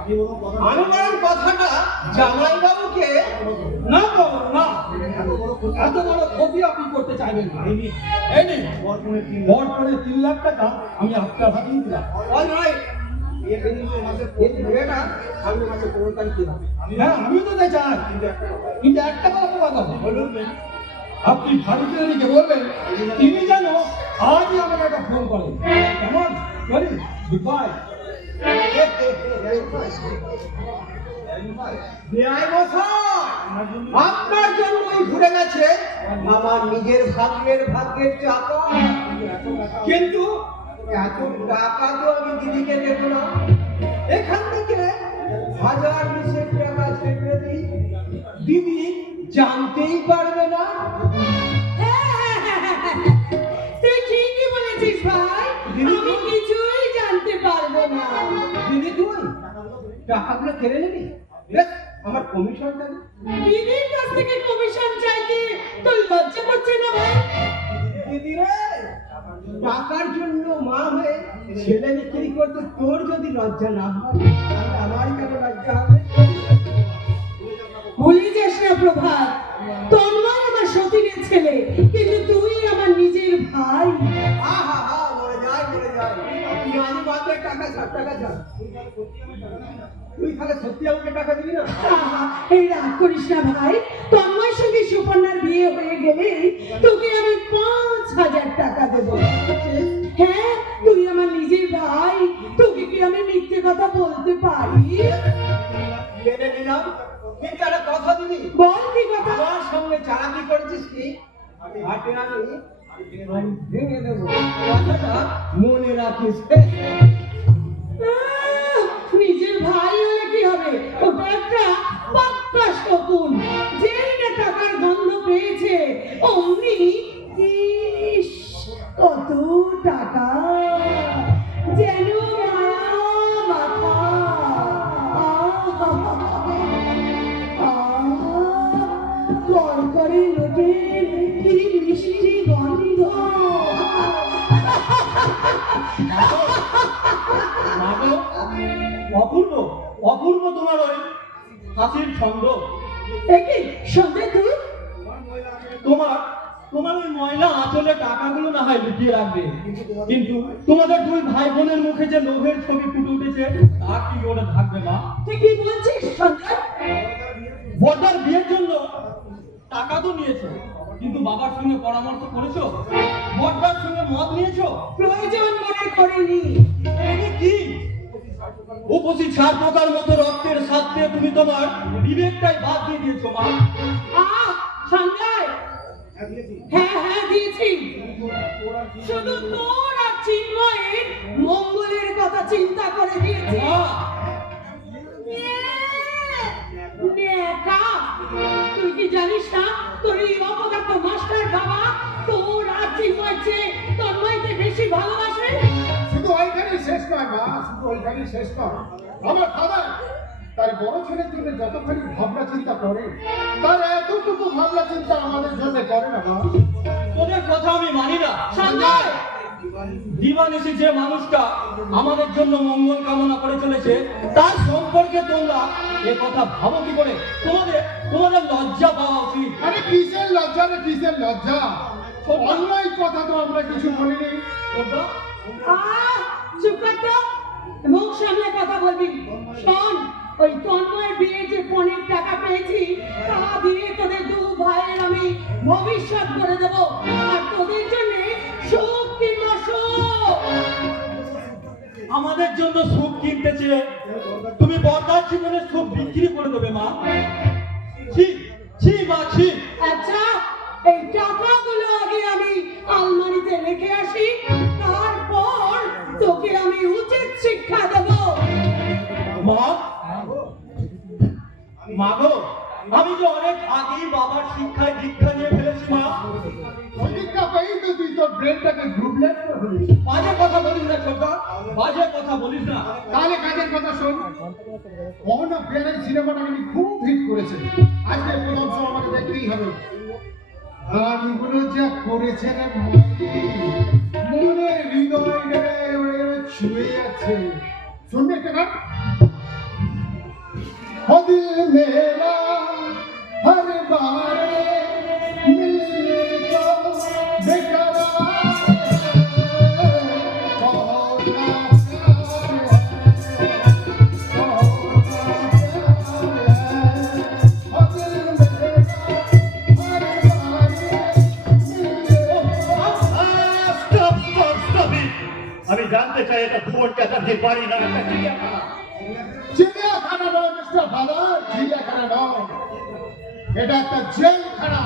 আমি বরং কথাটা জামাইবাবুকে না বাবু, না, এত বড় ক্ষতি আপনি করতে চাইবেন না। এই নিন, বর্তমানে 3 লাখ টাকা আমি আপনার হাতেই দিলাম। অলরাইট, এটা আমি মাসে 15 তারিখ দিলাম। হ্যাঁ, আমিও তো তাই চাই, কিন্তু একটা কথা বাবা বলবেন, আপনি ভারতীয়কে বলবেন তিনি যেন আজই আমাকে একটা ফোন করেন। কেমন করি? গুড বেআই মশাই, আপনার জন্যই ঘুরে গেছে আমার নিজের ভাগ্যের চাকা। কিন্তু এত টাকা তো আমি দিদিকে দেবো না। এখান থেকে 1000 টাকা ছেড়ে দিই, দিদি জানতেই পারবে না। তুই ঠিকই বলেছিস ভাই, আমি কিছুই জানতে পারবো না। দিদি তুই টাকাগুলো কেড়ে নিবি? দেখ আমার কমিশনটা দে। দিদির কাছ থেকে কমিশন চাইতে তোর লজ্জা করছে না ভাই? দিদি রে, টাকার জন্য মা হয়ে ছেলে বিক্রি করতে তোর যদি লজ্জা না হয় তাহলে আমার কেন লজ্জা হবে? ভুলে যাস না প্রভাত, তন্ময় আমার সতীনের ছেলে, কিন্তু তুই আমার নিজের ভাই। আহা হা, মরে যায়। আমি মাত্র টাকা 60 টাকা যা। তুই তাহলে সত্যি আমাকে টাকা দিবি না? আহা, এই রাগ করিস না ভাই, তন্ময়ের সঙ্গে সুপর্ণার বিয়ে হয়ে গেলে তোকে আমি 5000 টাকা দেবো। হ্যাঁ, তুই আমার নিজের ভাই, তোকে কি আমি মিথ্যে কথা বলতে পারি? মেনে নিলাম, কিন্তু একটা কথা দিবি, বল কি কথা? আমার সঙ্গে চালাকি করেছিস কি হাটে আমি ভেঙে দেবো। কথাটা মনে রাখিস। নিজের ভাই হলে কি হবে, ওটা একটা পাক্কা শকুন। যেই না টাকার গন্ধ পেয়েছে অমনি ইস, কত টাকা, যেন মায়া মাথা। করে লোকের কি মিষ্টি গন্ধ। অপূর্ব, অপূর্ব তোমার ওই হাসির ছন্দ। একই সঙ্গে তুই তোমার ওই ময়লা আঁচলে টাকাগুলো না হয় লুকিয়ে রাখবে, কিন্তু তোমাদের 2 ভাই বোনের মুখে যে লোভের ছবি ফুটে উঠেছে তা কি ওটা থাকবে না? তুই কি বলছিস সঞ্জয়? বড়দার বিয়ের জন্য টাকা তো নিয়েছো, কিন্তু বাবার সঙ্গে পরামর্শ করেছো? বড়দার সঙ্গে মত নিয়েছো? প্রয়োজন মনে করিনি। এটা কি উপসি ছাড় পোকার মতো রক্তের সাথে তুমি তোমার বিবেকটাই বাদ দিয়ে দিয়েছো মা। সঞ্জয়, হ্যাঁ দিয়েছি, শুধু তোর আর চিন্ময়ের মঙ্গলের কথা চিন্তা করে দিয়েছি। তুই কি জানিস না তোর এই অপদার্থ মাস্টার বাবা তোর আর চিন্ময়ের চেয়ে তন্ময়কে বেশি ভালোবাসে? শুধু ওইখানেই শেষ নয় মা, শুধু ওইখানেই শেষ নয়। আমার দাদা তার বড় ছেলের জন্য যতখানি ভাবনা চিন্তা করে তার এতটুকু ভাবনা চিন্তা আমাদের জন্য করে না মা। তোদের কথা আমি মানি না। সঞ্জয়, দিবানিশি যে মানুষটা আমাদের জন্য মঙ্গল কামনা করে চলেছে তার সম্পর্কে তোমরা এ কথা ভাবো কি করে? তোমাদের লজ্জা পাওয়া উচিত। আরে কিসের লজ্জা রে, কিসের লজ্জা? অন্যায় কথা তো আমরা কিছু বলিনি। চুপ কর তো, মুখ সামলে কথা বলবি। শোন, ওই তন্ময়ের বিয়ে যে 15 টাকা পেয়েছি তা দিয়ে তোদের 2 ভাইয়ের আমি ভবিষ্যৎ করে দেব, আর তোদের জন্য সুখ কিংবা সুখ। আমাদের জন্য সুখ কিনতে চেয়ে বর্দার জীবনের সুখ বিক্রি করে দেবে মা। ছি ছি মা ছি। আচ্ছা, এই টাকাগুলো আগে আমি আলমারিতে রেখে আসি, তারপর তোকে আমি উচিত শিক্ষা দেব। মা মা গো, আমি যে অনেক আগেই বাবার শিক্ষায় দীক্ষা নিয়ে ফেলেছি মা। প্রতিজ্ঞা পেয়েই তো তুই তোর ব্রেনটাকে গ্রুপলেট করে ফেলেছিস। বাজে কথা বলিস না ছোটদা, বাজে কথা বলিস না। তাহলে কাজের কথা শোন। মোহন প্রিয়ার সিনেমাটা কিন্তু খুব হিট করেছে। আজকে প্রথম শো আমাকে দেখতেই হবে। গানগুলো যা করেছে রে মাইরি, মনে হৃদয়টাকে ছুঁয়ে আছে। শুনবে একটা গান? ও দিল মেরা হর বারে মিলনে को बेकरार है, बहुत আমি জানতে চাই এটা ভুবন চ্যাটার্জির বাড়ি না একটা চিড়িয়াখানা। চিড়িয়াখানা নয় মিস্টার ফাদার, চিড়িয়াখানা নয়, এটা একটা জেলখানা।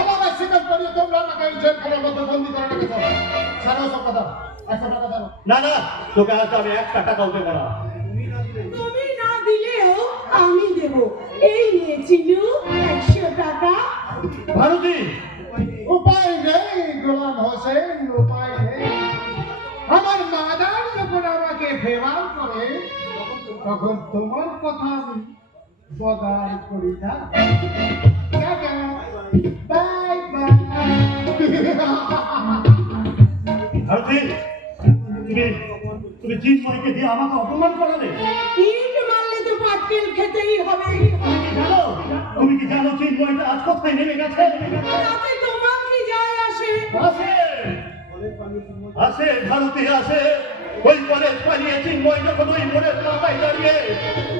আমার স্বীকার করি তোমরা আমাকে এই জেলখানার মধ্যে বন্দি করে রেখেছো। সারা সব কথা 100 টাকা দাও। না না, তোকে আজ আমি 1 টাকাও দেবো না। তুমি না দিলেও আমি দেব। এই নিয়ে চিনু 100 টাকা। ভারতী, উপায় নেই গোলাম হোসেন, উপায় নেই। আমার মাদার যখন আমাকে ফেভার করে তখন তোমার কথা আমি বদার করি না। Tata, bye bye. ভারতী, তুমি চিন্ময়কে দিয়ে আমাকে অপমান করালে। ইট মারলে তো পাটকেল খেতেই হবে। তুমি কি জানো চিন্ময়টা আজ কোথায় নেমে গেছে? তাতে তোমার কি যায় আসে? আসে আসে ভারতী আসে। ওই কলেজ পালিয়ে চিন্ময় যখন ওই মোড়ের মাথায় দাঁড়িয়ে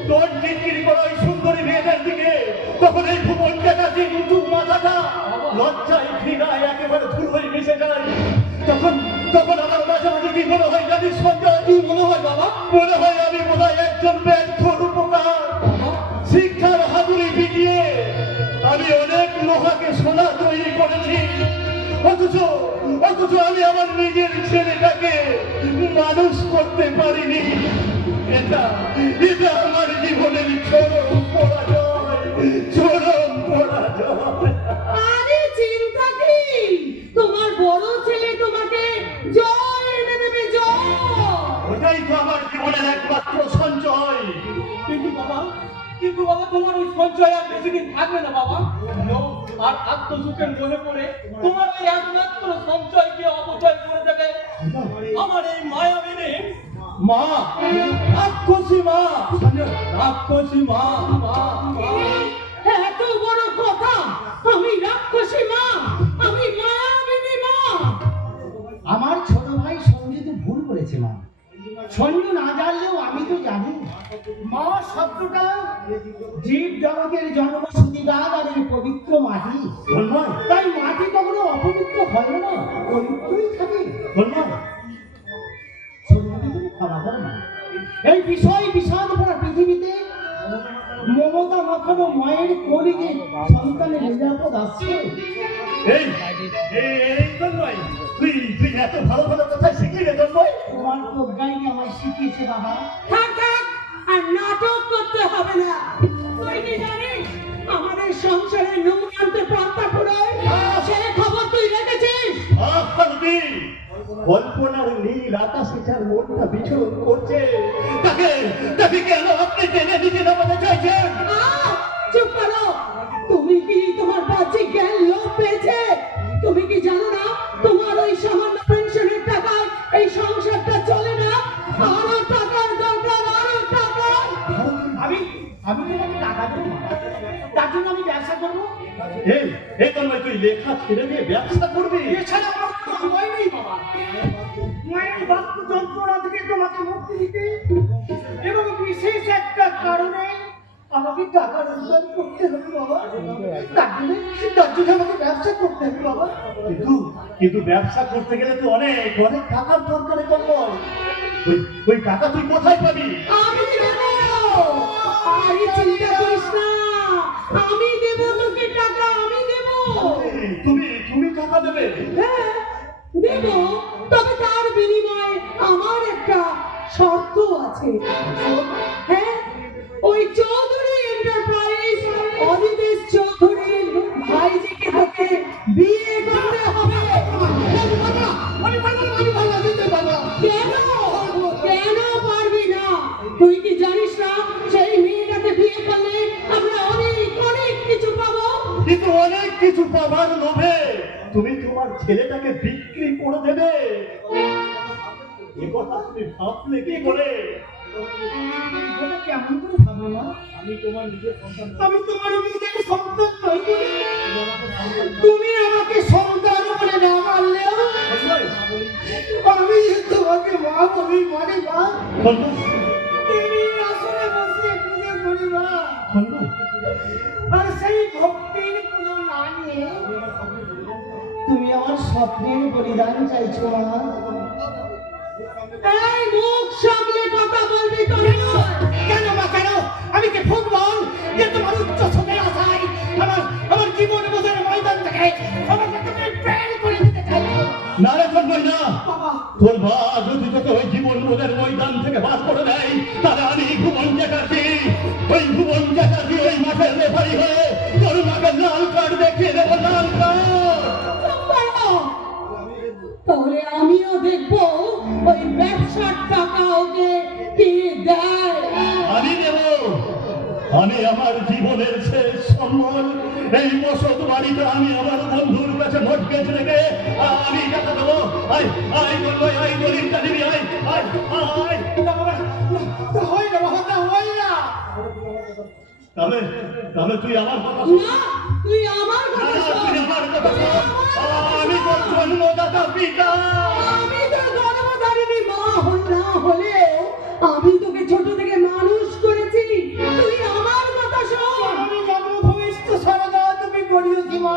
তোর টিটকিরি করে ওই সুন্দরী মেয়েদের দিকে, তখন এই ভুবন চ্যাটার্জি উঁচু মাথাটা লজ্জায় ঘৃণায় একেবারে ধুলোয় মিশে যায়। তখন তখন আমার মাঝে মাঝে কি মনে হয় জানিস সঞ্জয়? কি মনে হয় বাবা? মনে হয় আমি মনে হয় একজন ব্যর্থ রূপকার। শিক্ষার হাতুড়ি পিটিয়ে আমি অনেক লোহাকে সোনা তৈরি করেছি, অথচ আমি আমার নিজের ছেলেটাকে মানুষ করতে পারিনি। এটা আমার জীবনের চরম পরাজয়, চরম পরাজয়। আরে চিন্তা কি, তোমার বড় ছেলে তোমাকে জয় এনে দেবে, জয়। ওটাই তো আমার জীবনের একমাত্র সঞ্চয়। কিন্তু বাবা তোমার ওই সঞ্চয় আর বেশি দিন থাকবে না বাবা। লোভ আর আত্মসুখের মোহে পড়ে তোমার ওই একমাত্র সঞ্চয়কে অপচয় করে দেবে আমার এই মায়াবিনী মা, রাক্ষসী মা, রাক্ষসী মা। এত বড় কথা, আমি রাক্ষসী মা, আমি মায়াবিনী মা। আমার ছোট ভাই সঞ্জিত ভুল করেছে মা। সঞ্জু না জানলেও আমি তো জানি মা শব্দটা জীব জগতের জন্মসূতিদাগারের পবিত্র মাটি। তাই মাটি কখনো অপবিত্র হয় না, পবিত্রই থাকে। সঞ্জুকে তুমি ক্ষমা করো না। এই বিষয় বিষাদ ভরা পৃথিবীতে মমতা মাখানো মায়ের কলিকে সন্তানের নিরাপদ আসছে। এই তন্ময়, তুই এত ভালো ভালো কথা শিখিয়ে তন্ময়। তোমার প্রজ্ঞাই আমায় শিখিয়েছে বাবা। থাক থাক, আর নাটক করতে হবে না। তুই কি জানিস আমাদের সংসারে নুন আনতে পান্তা ফুরোয়? সে খবর তুই রেখেছিস? ভারতী, কল্পনার নীল আকাশে যার মনটা বিচরণ করছে, তাকে কেন আপনি টেনে নিতে নামাতে চাইছেন? চুপ করো। তুমি কি তোমার বাহ্যিক জ্ঞান লোপ পেয়েছে? তুমি কি জানো না তোমার ওই সামান্য পেনশনের টাকায় এই সংসারটা চলে না? আরো টাকার দরকার, আরো টাকা। আমি তোমাকে টাকা দেবো, তার জন্য আমি ব্যবসা করবো। এই তন্ময়, তুই লেখা ছেড়ে দিয়ে ব্যবসা করবি? এছাড়া আমার কোনো উপায় নেই বাবা। মায়ের বাক্য যন্ত্রণা থেকে তোমাকে মুক্তি দিতে এবং বিশেষ একটা কারণে আমাকে টাকা রোজগার করতে হবে বাবা। তার জন্য আমাকে ব্যবসা করতে হবে বাবা। কিন্তু ব্যবসা করতে গেলে তো অনেক টাকার দরকার তন্ময়। ওই টাকা তুই কোথায় পাবি? আমি দেবো। আরে চিন্তা করিস না, আমি দেব তোকে টাকা, আমি দেব। তুমি টাকা দেবে? হ্যাঁ দেব, তবে তার বিনিময়ে আমার একটা শর্ত আছে। হ্যাঁ, ওই চৌধুরী এন্টারপ্রাইজ অদিতেশ চৌধুরীর ভাইজিকে তোকে বিয়ে করতে হবে। কেন কেন পারবি না? তুই কি জানিস না সেই মেয়েটাকে বিয়ে করলে আমরা অনেক অনেক কিছু পাবো? কিন্তু অনেক কিছু পাবার লোভে তুমি তোমার ছেলেটাকে বিক্রি করে দেবে, এ কথা তুমি ভাবলে কি করে? এটা কেমন করে ভাবো না? আমি তোমার নিজের সন্তান, আমি তোমার নিজের সন্তান নই বলে তুমি আমাকে সন্তান বলে না মানলেও আমি তোমাকে মা বলি মানে মা। তুমি আসলে বসে পুজো করি মা, আর সেই ভক্তির পুজো না নিয়ে তুমি আমার স্বপ্নের বলিদান চাইছো মা। এই মুখ সামলে কথা বলবি তো না। কেন মা কেন? আমি কি ফুটবল যে তোমার উচ্চ ছবি আশায় আমার জীবন বোঝার ময়দান থেকে আমাকে তুমি বের করে দিতে চাইছো? না রে জন্মই না, বাবা তোর মা যদি তোকে ওই জীবন বোধের ময়দান থেকে বার করে দেয়, তাহলে আমি ভুবন চ্যাটার্জি, ওই ভুবন চ্যাটার্জি ওই মাঠের রেফারি হয়ে তোর মাকে লাল কার্ড দেখিয়ে দেবো, লাল কার্ড। তাহলে আমিও দেখবো ওই ব্যবসার টাকা ওকে কে দেয়। আমি দেব। আমি আমার জীবনের শেষ সম্বল এই বসত বাড়িতে আমি আমার বন্ধুর কাছে মটকেজ রেখে আমি টাকা দেবো। আই আই বলবই, আই দলিলটা দিবি, আই আই আই। হয় না বাবা, না হয় না। তাহলে তাহলে তুই আমার কথা শোন। না, তুই আমার না, কথা শোন। তুই আমার কথা শোন। আমি তোর জন্মদাতা পিতা। আমি তোর গর্ভধারিণী মা না হলেও আমি তোকে ছোট থেকে মানুষ করেছি। তুই আমার কথা শোন। আমি জন্মভূমিষ্ঠ সারদা, তুমি করিয়েছি মা।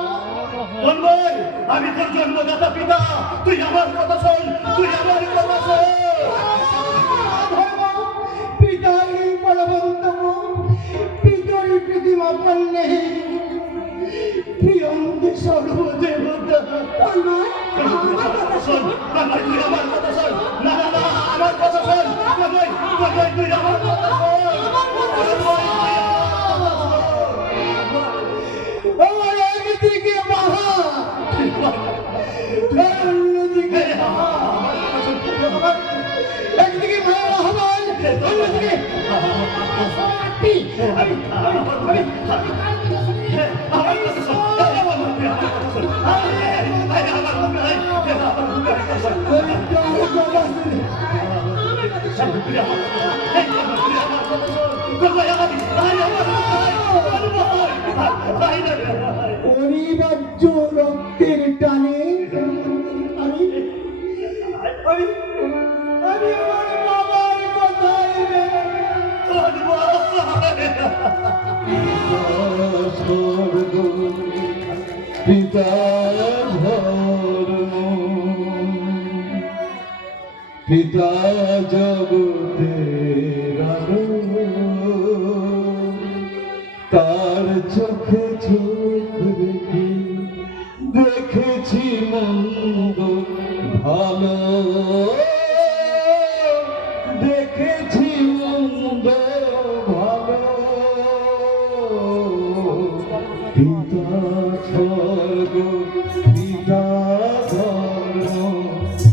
বলবই, আমি তোর জন্মদাতা পিতা, তুই আমার কথা শোন, তুই আমার কথা শোন। পিতাই বলবন্তম, পিতরি প্রতিমা পন্নে, প্রিয়ঙ্গে সর্বদেবতা। আমার কথা শোন। বলবই, তুই আমার কথা শোন। না না না, আমার কথা শোন। বলবই, বলবই, তুই আমার কথা শোন। বলবই, আমার একদিকে মহা, অন্যদিকে একদিকে মায়া রহমান, অন্যদিকে শরণার্থী। আমার কথা শোন। অনিবার্য রক্তের টানে আমি আমি আমি আমার বাবার কথাই পিতা ধর্ম, পিতা জগতের আলো, তার চোখে চোখ রেখে দেখেছি মন্দ ভালো, দেখেছি মন্দ ভালো। পিতা স্বর্গ, পিতা ধর্ম,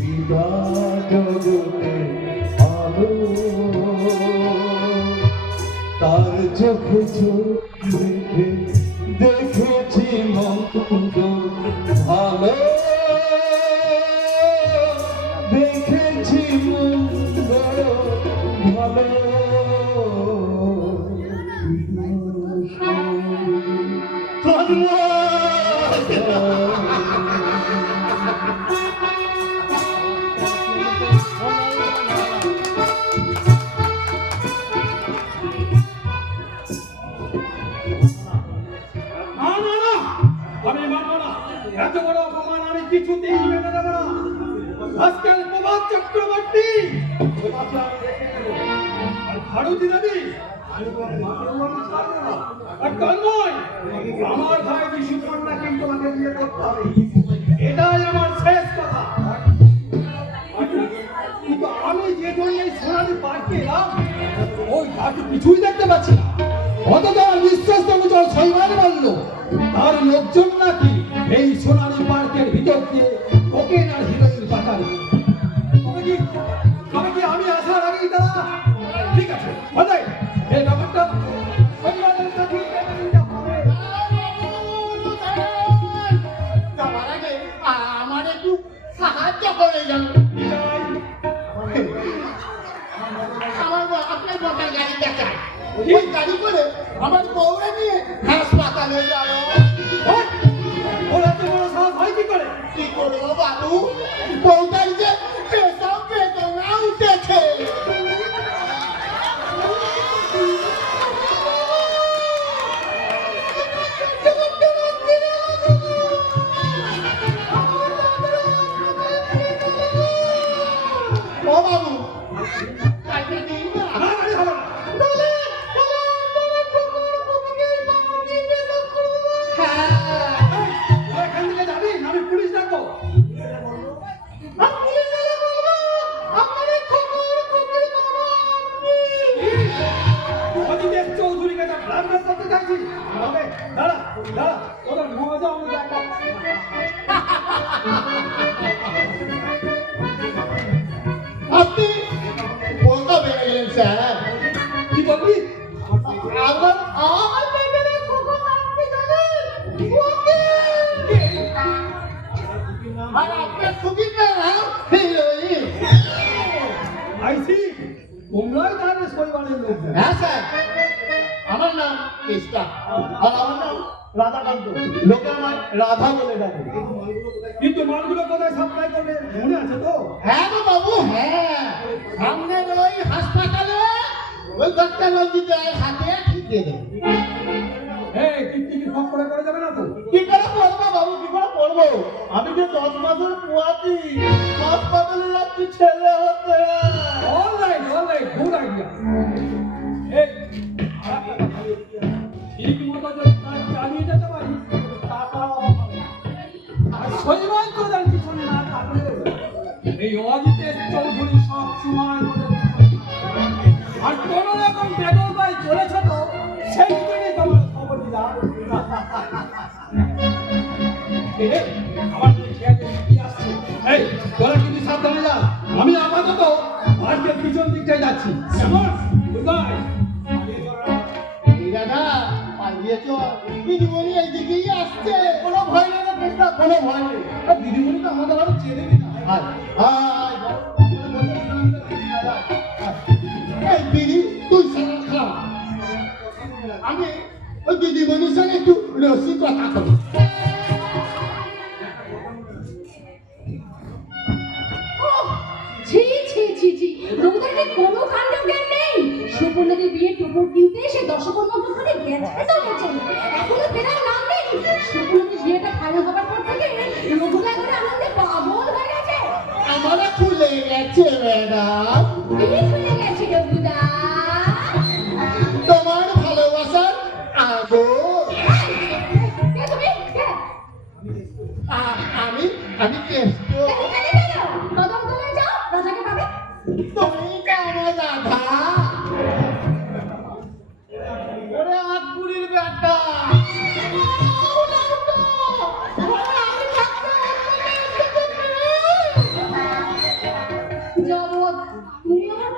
পিতা জগতে আলো, তার চোখে চোখ রেখে দেখেছি মন্দ ভালো, দেখেছি মন্দ ভালো। আমি মানব না, এত বড় অপমান আমি কিছুতেই মেনে নেব না। আজকাল প্রভাত চক্রবর্তী আর ভারতী দেবী আমি তোমাকে মাকেও আমি ছাড়বো না। আর তন্ময়, আমার ভাই বিশুকন্যাকেই তোমাকে বিয়ে করতে হবে, এটাই আমার শেষ কথা। কিন্তু আমি যে জন্য এই সোনালী পার্কে এলাম, ওই তাকে কিছুই দেখতে পাচ্ছি না। অথচ আমার বিশ্বাস অনুযায়ী শৈবাল বলল তার লোকজন নাকি এই সোনালী পার্কের ভিতর দিয়ে কোকেন আর হিরোইন পাচার করে। তবে কি আমি আসার আগেই তারা ঠিক আছে বলে এই ব্যাপারটা শৈবালের কাছে হবে। যাবার আগে আমার একটু সাহায্য করে যান। আমার আপনার মোটর গাড়ি দেখায়, ওই গাড়ি করে আমার বউরে নিয়ে হাসপাতালে যাবো। ওর এত বড় সাহস হয় কি করে? কি করবো বাবু, বউটার যে পেশা বেদনা উঠেছে। ও বাবু, কালকে দিন না। না, না, হবে না। হ্যাঁ, এখান থেকে যাবি, আমি পুলিশ ডাকবো। অজিতেশ চৌধুরীকে যা ব্ল্যাকমেল করতে চাইছিস? হবে, দাঁড়া, দাঁড়া, তোদের মজা আমি দেখাচ্ছি। আপনি বলতে পেরে গেলেন স্যার। কি বলবি? আমার আমার পেটে কখন আপনি জানেন? আর আপনার সুখীর নাম হিরোইন। আইসি, তোমরাই তাহলে শৈবালের লোক। হ্যাঁ স্যার, আমার নাম কৃষ্ণা আর আমার নাম রাধাকান্ত। লোকে আমায় রাধা বলে ডাকে। কিন্তু মালগুলো কোথায় সাপ্লাই করবে মনে আছে তো? হ্যাঁ গো বাবু, হ্যাঁ, সামনের ওই হাসপাতালে ওই ডাক্তার রঞ্জিতের হাতে ঠিকিয়ে দেবে। এই টিকটিকি ফক করে যাবে না তো? কি করে পড়বো বাবু, কি করে পড়বো? আমি যে 10 মাসের পোয়াতি, হাসপাতালে যাচ্ছি ছেলে হতে। Alright, good idea. এই ঠিক মতো যদি কাজ চালিয়ে যেতে পারি, টাকাও হবে। আর শৈবাল তোদের পিছনে না থাকলে এই অজিতেশ চৌধুরী সব সময় তোদের পিছনে। আর কোন রকম বেগর ভাই চলেছে তো সেই দিনই তোমার খবর দিলাম। আমার খেয়ালে কি আসছে? এই তোরা কিন্তু সাবধানে যা, আমি আপাতত পার্কের পিছন দিকটায় যাচ্ছি। কেমন? Good bye. এই দাদা, পালিয়ে চল, দিদিমণি এইদিকেই আসছে। কোনো ভয় নেই না কৃষ্ণা, কোনো ভয় নেই। আর দিদিমণি তো আমাদের আরো চেনে না। আয়, আয়, এই দিদি, তুই সারা খা। আমি ওই দিদিমণির সঙ্গে একটু রসি কথা করি। ছি ছি ছি ছি, রঘুদারকে কোনো কাণ্ড জ্ঞান নেই। সুপর্ণাকে বিয়ে টুকুর কিনতে এসে দশকের মতো করে গেছে চলেছে, এখনো ফেরার নাম নেই। সুপর্ণাকে বিয়েটা ফাইনাল হবার পর থেকে রঘুদা করে আনন্দে পাগল হয়ে গেছে। আমারও খুলে গেছে ম্যাডাম। বিয়ে খুলে গেছে রঘুদা। তোমার ভালোবাসার আগুন। কে তুমি? কে? আমি কেষ্ট। এখানে কেন? কদম তলায় যাও, রাজাকে পাবে। তুমি কেমন রাধা? ওরে আটপুরির বেটা। জগৎ, তুমি আমার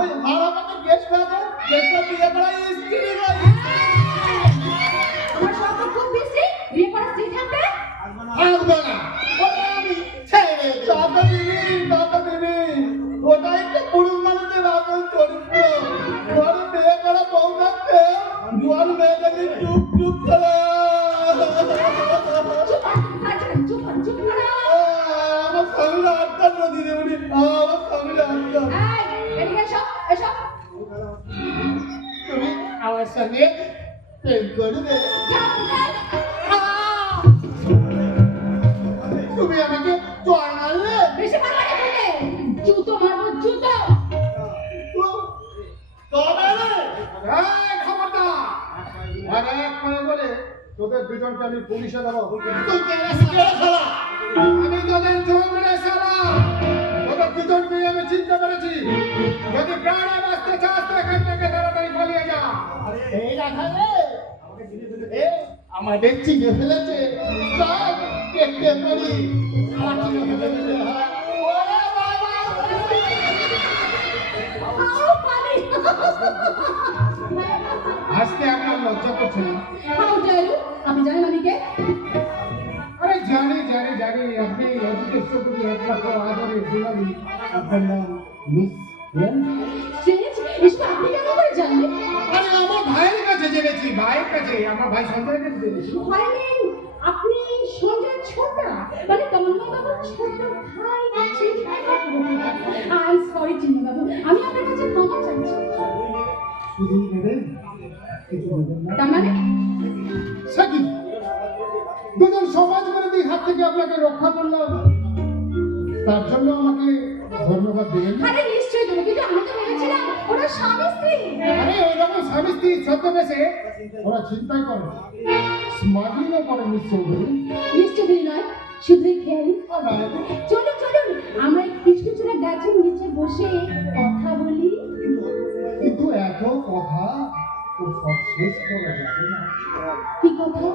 ওই ভাড়াটাকে গেস্ট হয়েছে, গেস্টটা বিয়ে করা স্ত্রী গাড়ি। আমার সব খুব বেশি বিয়ে করার স্ত্রী থাকবে। আসবো না, ওটা আমি ছেড়ে দেব। দাদা দিদি, ওটাই তো পুরুষ মানুষের আসল চরিত্র। ঘরে বিয়ে করা বউ থাকতে জোয়ান মেয়েটাকে চুপ চুপ করে। চুপ করো। আমার স্বামীরা আটকা দিদিমণি, আমার স্বামীরা আটকা। এই, এদিকে এসো, এসো। তুমি আমার সঙ্গে প্রেম করবে? তুমি আমাকে চড় মারলে? বেশি মারবে না তোকে। জুতো মারবো, জুতো। তবে না, দুজনকে আমি পুলিশে দেবো। তুই কে শালা? আমি তোদের জমিরে শালা। তোদের দুজনকে আমি চিনতে পেরেছি। যদি প্রাণে বাঁচতে চাস তো এখান থেকে তাড়াতাড়ি পালিয়ে যা। এই রাখালে এ আমাদের চিনে ফেলেছে সব কেটে পড়ি আমার চিনে ফেলেছে ওরে বাবা আও পানি আজকে আপনার লজ্জা করছে না? হাউ ডেয়ার ইউ আপনি জানেন আমি কে আরে জানি জানি জানি, আপনি অজিতের চৌধুরী একমাত্র আদরের দুলালি। আপনার নাম মিস চেঞ্জ এসব আপনি কেন করে জানলেন আরে আমার ভাইয়ের কাছে জেনেছি, ভাইয়ের কাছে, আমার ভাই সঞ্জয়ের কাছে জেনেছি। ভাইলেন আপনি সঞ্জয় ছোটা মানে তন্ময় বাবুর ছোট ভাই আই সরি চিন্ময় বাবু আমি আপনার কাছে ক্ষমা চাইছি শুধুই দেবেন, কিছু দেবেন না? তার মানে সাকি দুজন সমাজ বিরোধী হাত থেকে আপনাকে রক্ষা করলাম, তার জন্য আমাকে ধন্যবাদ দেবেন না? আরে নিশ্চয়ই দেবো কিন্তু আমি তো ভেবেছিলাম ওরা স্বামী স্ত্রী আরে ওইরকম স্বামী স্ত্রী ছদ্মবেশে ওরা চিন্তাই করে, স্মাগলিংও করে মিস চৌধুরী। নিশ্চয়ই নয় শুধুই খেয়ালি আর নয়, চলুন চলুন আমরা এই কৃষ্ণচূড়া গাছের নিচে বসে কথা বলি কিন্তু এত কথা তো সব শেষ করা যাবে না। কি কথা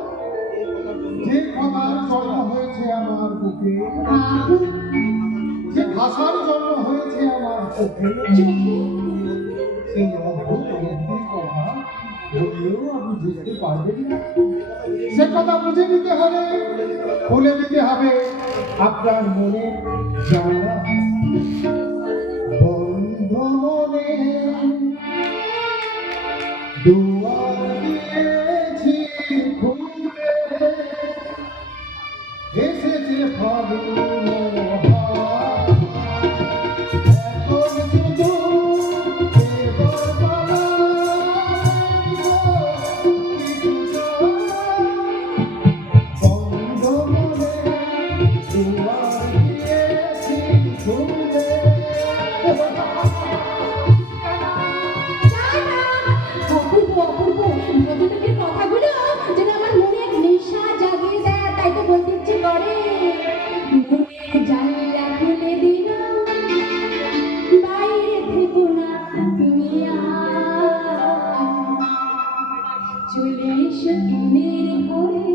যে কথার জন্ম হয়েছে আমার বুকে, আহ, যে ভাষার জন্ম হয়েছে আমার চোখে, চোখে সেই অদ্ভুত অদ্ভুত কথা বললেও আপনি বুঝতে পারবেন না। সে কথা বুঝে নিতে হবে, খুলে দিতে হবে আপনার মনে জানা। বন্ধ মনে দুয়ার দিয়েছি খুলে, এসেছে ফাগুন হাওয়া। এখন শুধু দেবর পালা, বন্ধ মনে দুয়ার দিয়েছি খুলে। অপূর্ব অপূর্ব ভদ্রলোকের কথাগুলো যেন আমার মনে এক নেশা জাগিয়ে দেয় তাই তো বলতে ইচ্ছে করে মনের জানলা খুলে দিল বাইরে থেকো না তুমি আর চলে এসো মনের ঘরে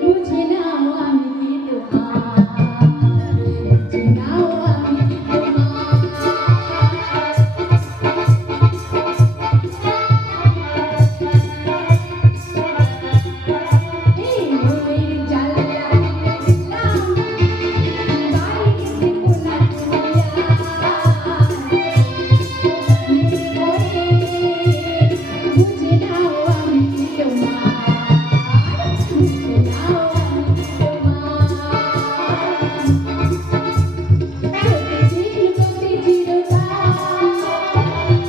বুঝে নাও আমি তোমার বুঝে নাও আমি তোমার এই মনের জানলা খুলে দিলাম বাইরে থেকো না তুমি আর বুঝে নাও আমি তোমার বুঝে নাও আমি তোমার তোকে চিনি তোকে চিরকাল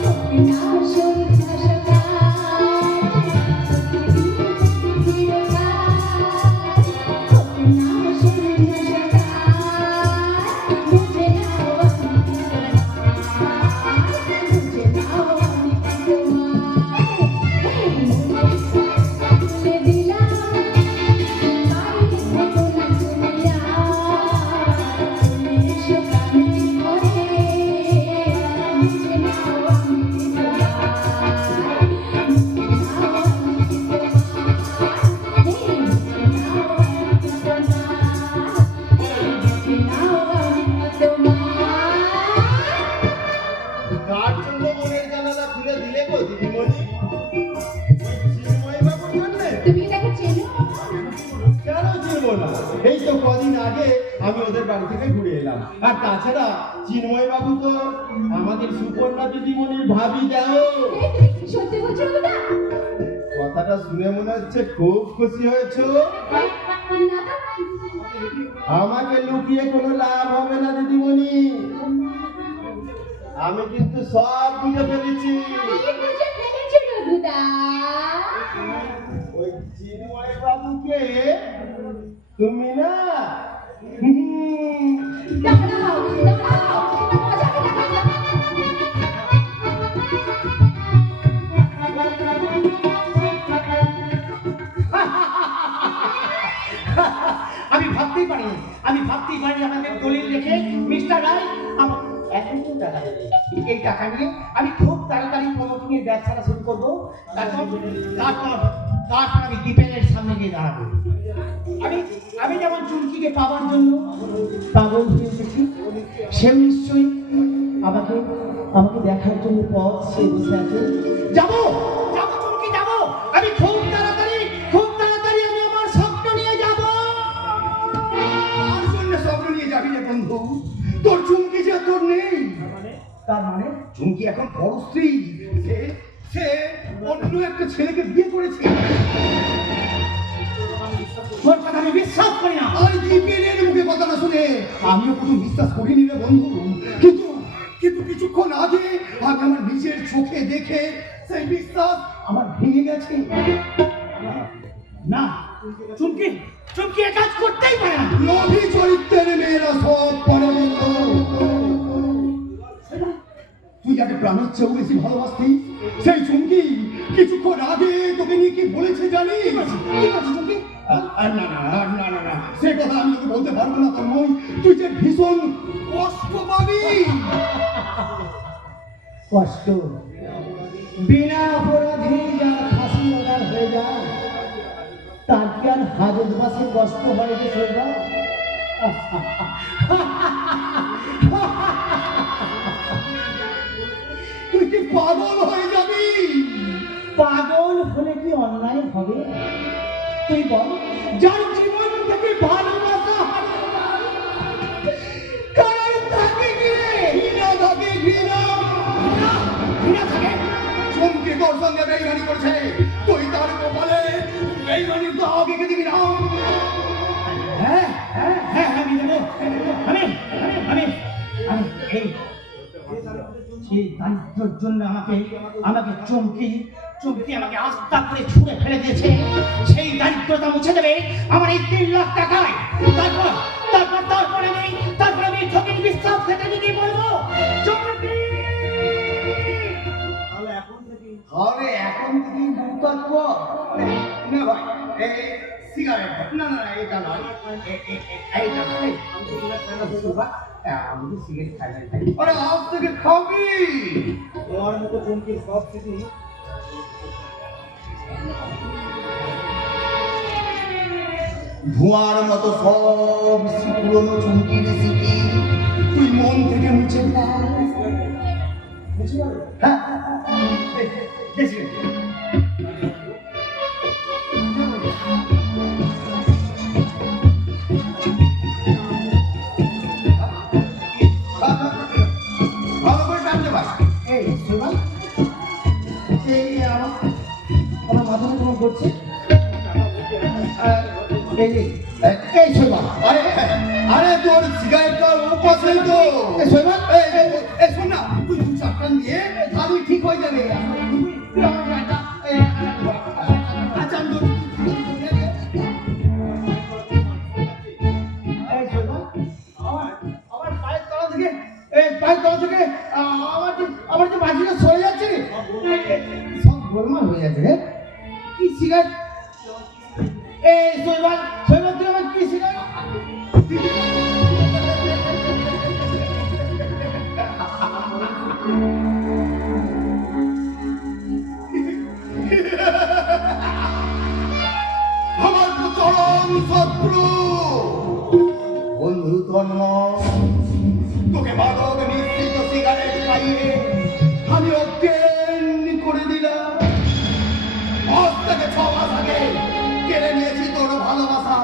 তোকে নাও সন্ধ্যা কার জন্য মনের জানালা খুলে দিলে গো দিদিমণি? চিন্ময় বাবুর জন্যে? তুমি এটাকে চেনো কেন চিনবো না? এই তো কদিন আগে আমি ওদের বাড়ি থেকে ঘুরে এলাম। আর তাছাড়া চিন্ময় বাবু তো আমাদের সুপর্ণা দিদিমণির ভাবি দেও। এই তুমি সত্যি বলছো না কথাটা শুনে মনে হচ্ছে খুব খুশি হয়েছো। না আমাকে লুকিয়ে কোনো লাভ হবে না দিদিমণি, আমি কিন্তু সব বুঝে ফেলেছি। আমি বুঝে ফেলেছি রঘুদা ওই চিন্ময় বাবুকে তুমি না দাঁড়াও দাঁড়াও মজা ভাবতেই পারিনি আমাদের দলিল রেখে মিস্টার রায় আমার 1 লক্ষ টাকা দেবে। এই টাকা নিয়ে আমি খুব তাড়াতাড়ি প্রমোটিং এর ব্যবসাটা শুরু করবো। তারপর আমি ডিপেন্ডের সামনে গিয়ে দাঁড়াবো। আমি যেমন চুমকিকে পাওয়ার জন্য পাগল হয়ে উঠেছি, সেও নিশ্চয়ই আমাকে দেখার জন্য পথ সে বসে আছে। যাবো চুমকি, যাবো। আমি খুব তাড়াতাড়ি আমি আমার স্বপ্ন নিয়ে যাবো। তার জন্য স্বপ্ন নিয়ে যাবি রে বন্ধু? তোর চুমকি যে তোর নেই, তার মানে চুমকি এখন বড় স্ত্রী, সে অন্য একটা ছেলেকে বিয়ে করেছে। তোর কথা আমি বিশ্বাস করি না। আর দীপেনের মুখে কথাটা শুনে আমিও প্রথম বিশ্বাস করিনি রে বন্ধু, কিন্তু কিছুক্ষণ আগে আমি আমার নিজের চোখে দেখে সেই বিশ্বাস আমার ভেঙে গেছে। না, চুমকি এ কাজ করতেই পারে না। লোভী চরিত্রের মেয়েরা সব পারে বন্ধু। তুই যাকে প্রাণের চেয়েও বেশি ভালোবাসতি, সেই চুমকি কিছুক্ষণ আগে তোকে নিয়ে কি বলেছে জানি? চুমকি না, সে কথা আমি তোকে বলতে পারবো না তোর মই। তুই যে ভীষণ কষ্ট পাবি। কষ্ট বিনা অপরাধী যার ফাঁসি লাগার হয়ে যায়, তার কি আর হাজত বাসে কষ্ট হয় যে শৈবা? তুই কি পাগল হয়ে যাবি? পাগল হলে কি অন্যায় হবে? তুই বল, যার জীবন থেকে ভালোবাসা কারণ থাকে কি রে? ঘৃণা থাকে, ঘৃণা থাকে। চুমকি তোর সঙ্গে বেইমানি করছে, তুই তার কপালে বেইমানির দাগ এঁকে দিবি না। হ্যাঁ, আমি দেবো। আমি এই সেই দারিদ্রের জন্য আমাকে চমকি আমাকে আস্থা করে ছুঁড়ে ফেলে দিয়েছে। সেই দারিদ্রতা মুছে দেবে আমার এই 3 লাখ টাকায়। তারপর আমি ঠকিন বিশ্বাস থেকে দিকে বলবো, চমকি তাহলে এখন থেকে ভূতত্ব না ভাই, এই সিগারেট না, এটা নয়, এইটা নয়। আমি তো সিগারেট খাই না। আরে আজ থেকে খাবি। তোমার মতো চমকির সব স্মৃতি ধোঁয়ার মতো সব পুরনো চুমকির স্মৃতি তুই মন থেকে মুছে ফেল। হ্যাঁ, দেখি ভালো করে টানতে পার। এই শৈবাল, আমার মাথা কেমন করছে? এই শৈবাল, আরে তোর সিগারেটটা উপাসেই তো। শৈবাল, এই শোন না, তুই 2-4 টান দিয়ে তাহলে ঠিক হয়ে যাবে। আচ্ছা, আমি তোর আমার পায়ের তলা থেকে আমার যে মাটিটা সরে যাচ্ছে, সব গোলমাল হয়ে যাচ্ছে রে। কি সিগারেট? এই শৈবাল, তুই আমার কি সিগারেট? আমার চরম শত্রু বন্ধু তন্ময়, তোকে মাদক মিশ্রিত সিগারেট খাইয়ে আমি অজ্ঞান করে দিলাম। আজ থেকে 6 মাস আগে কেড়ে নিয়েছি তোর ভালোবাসা।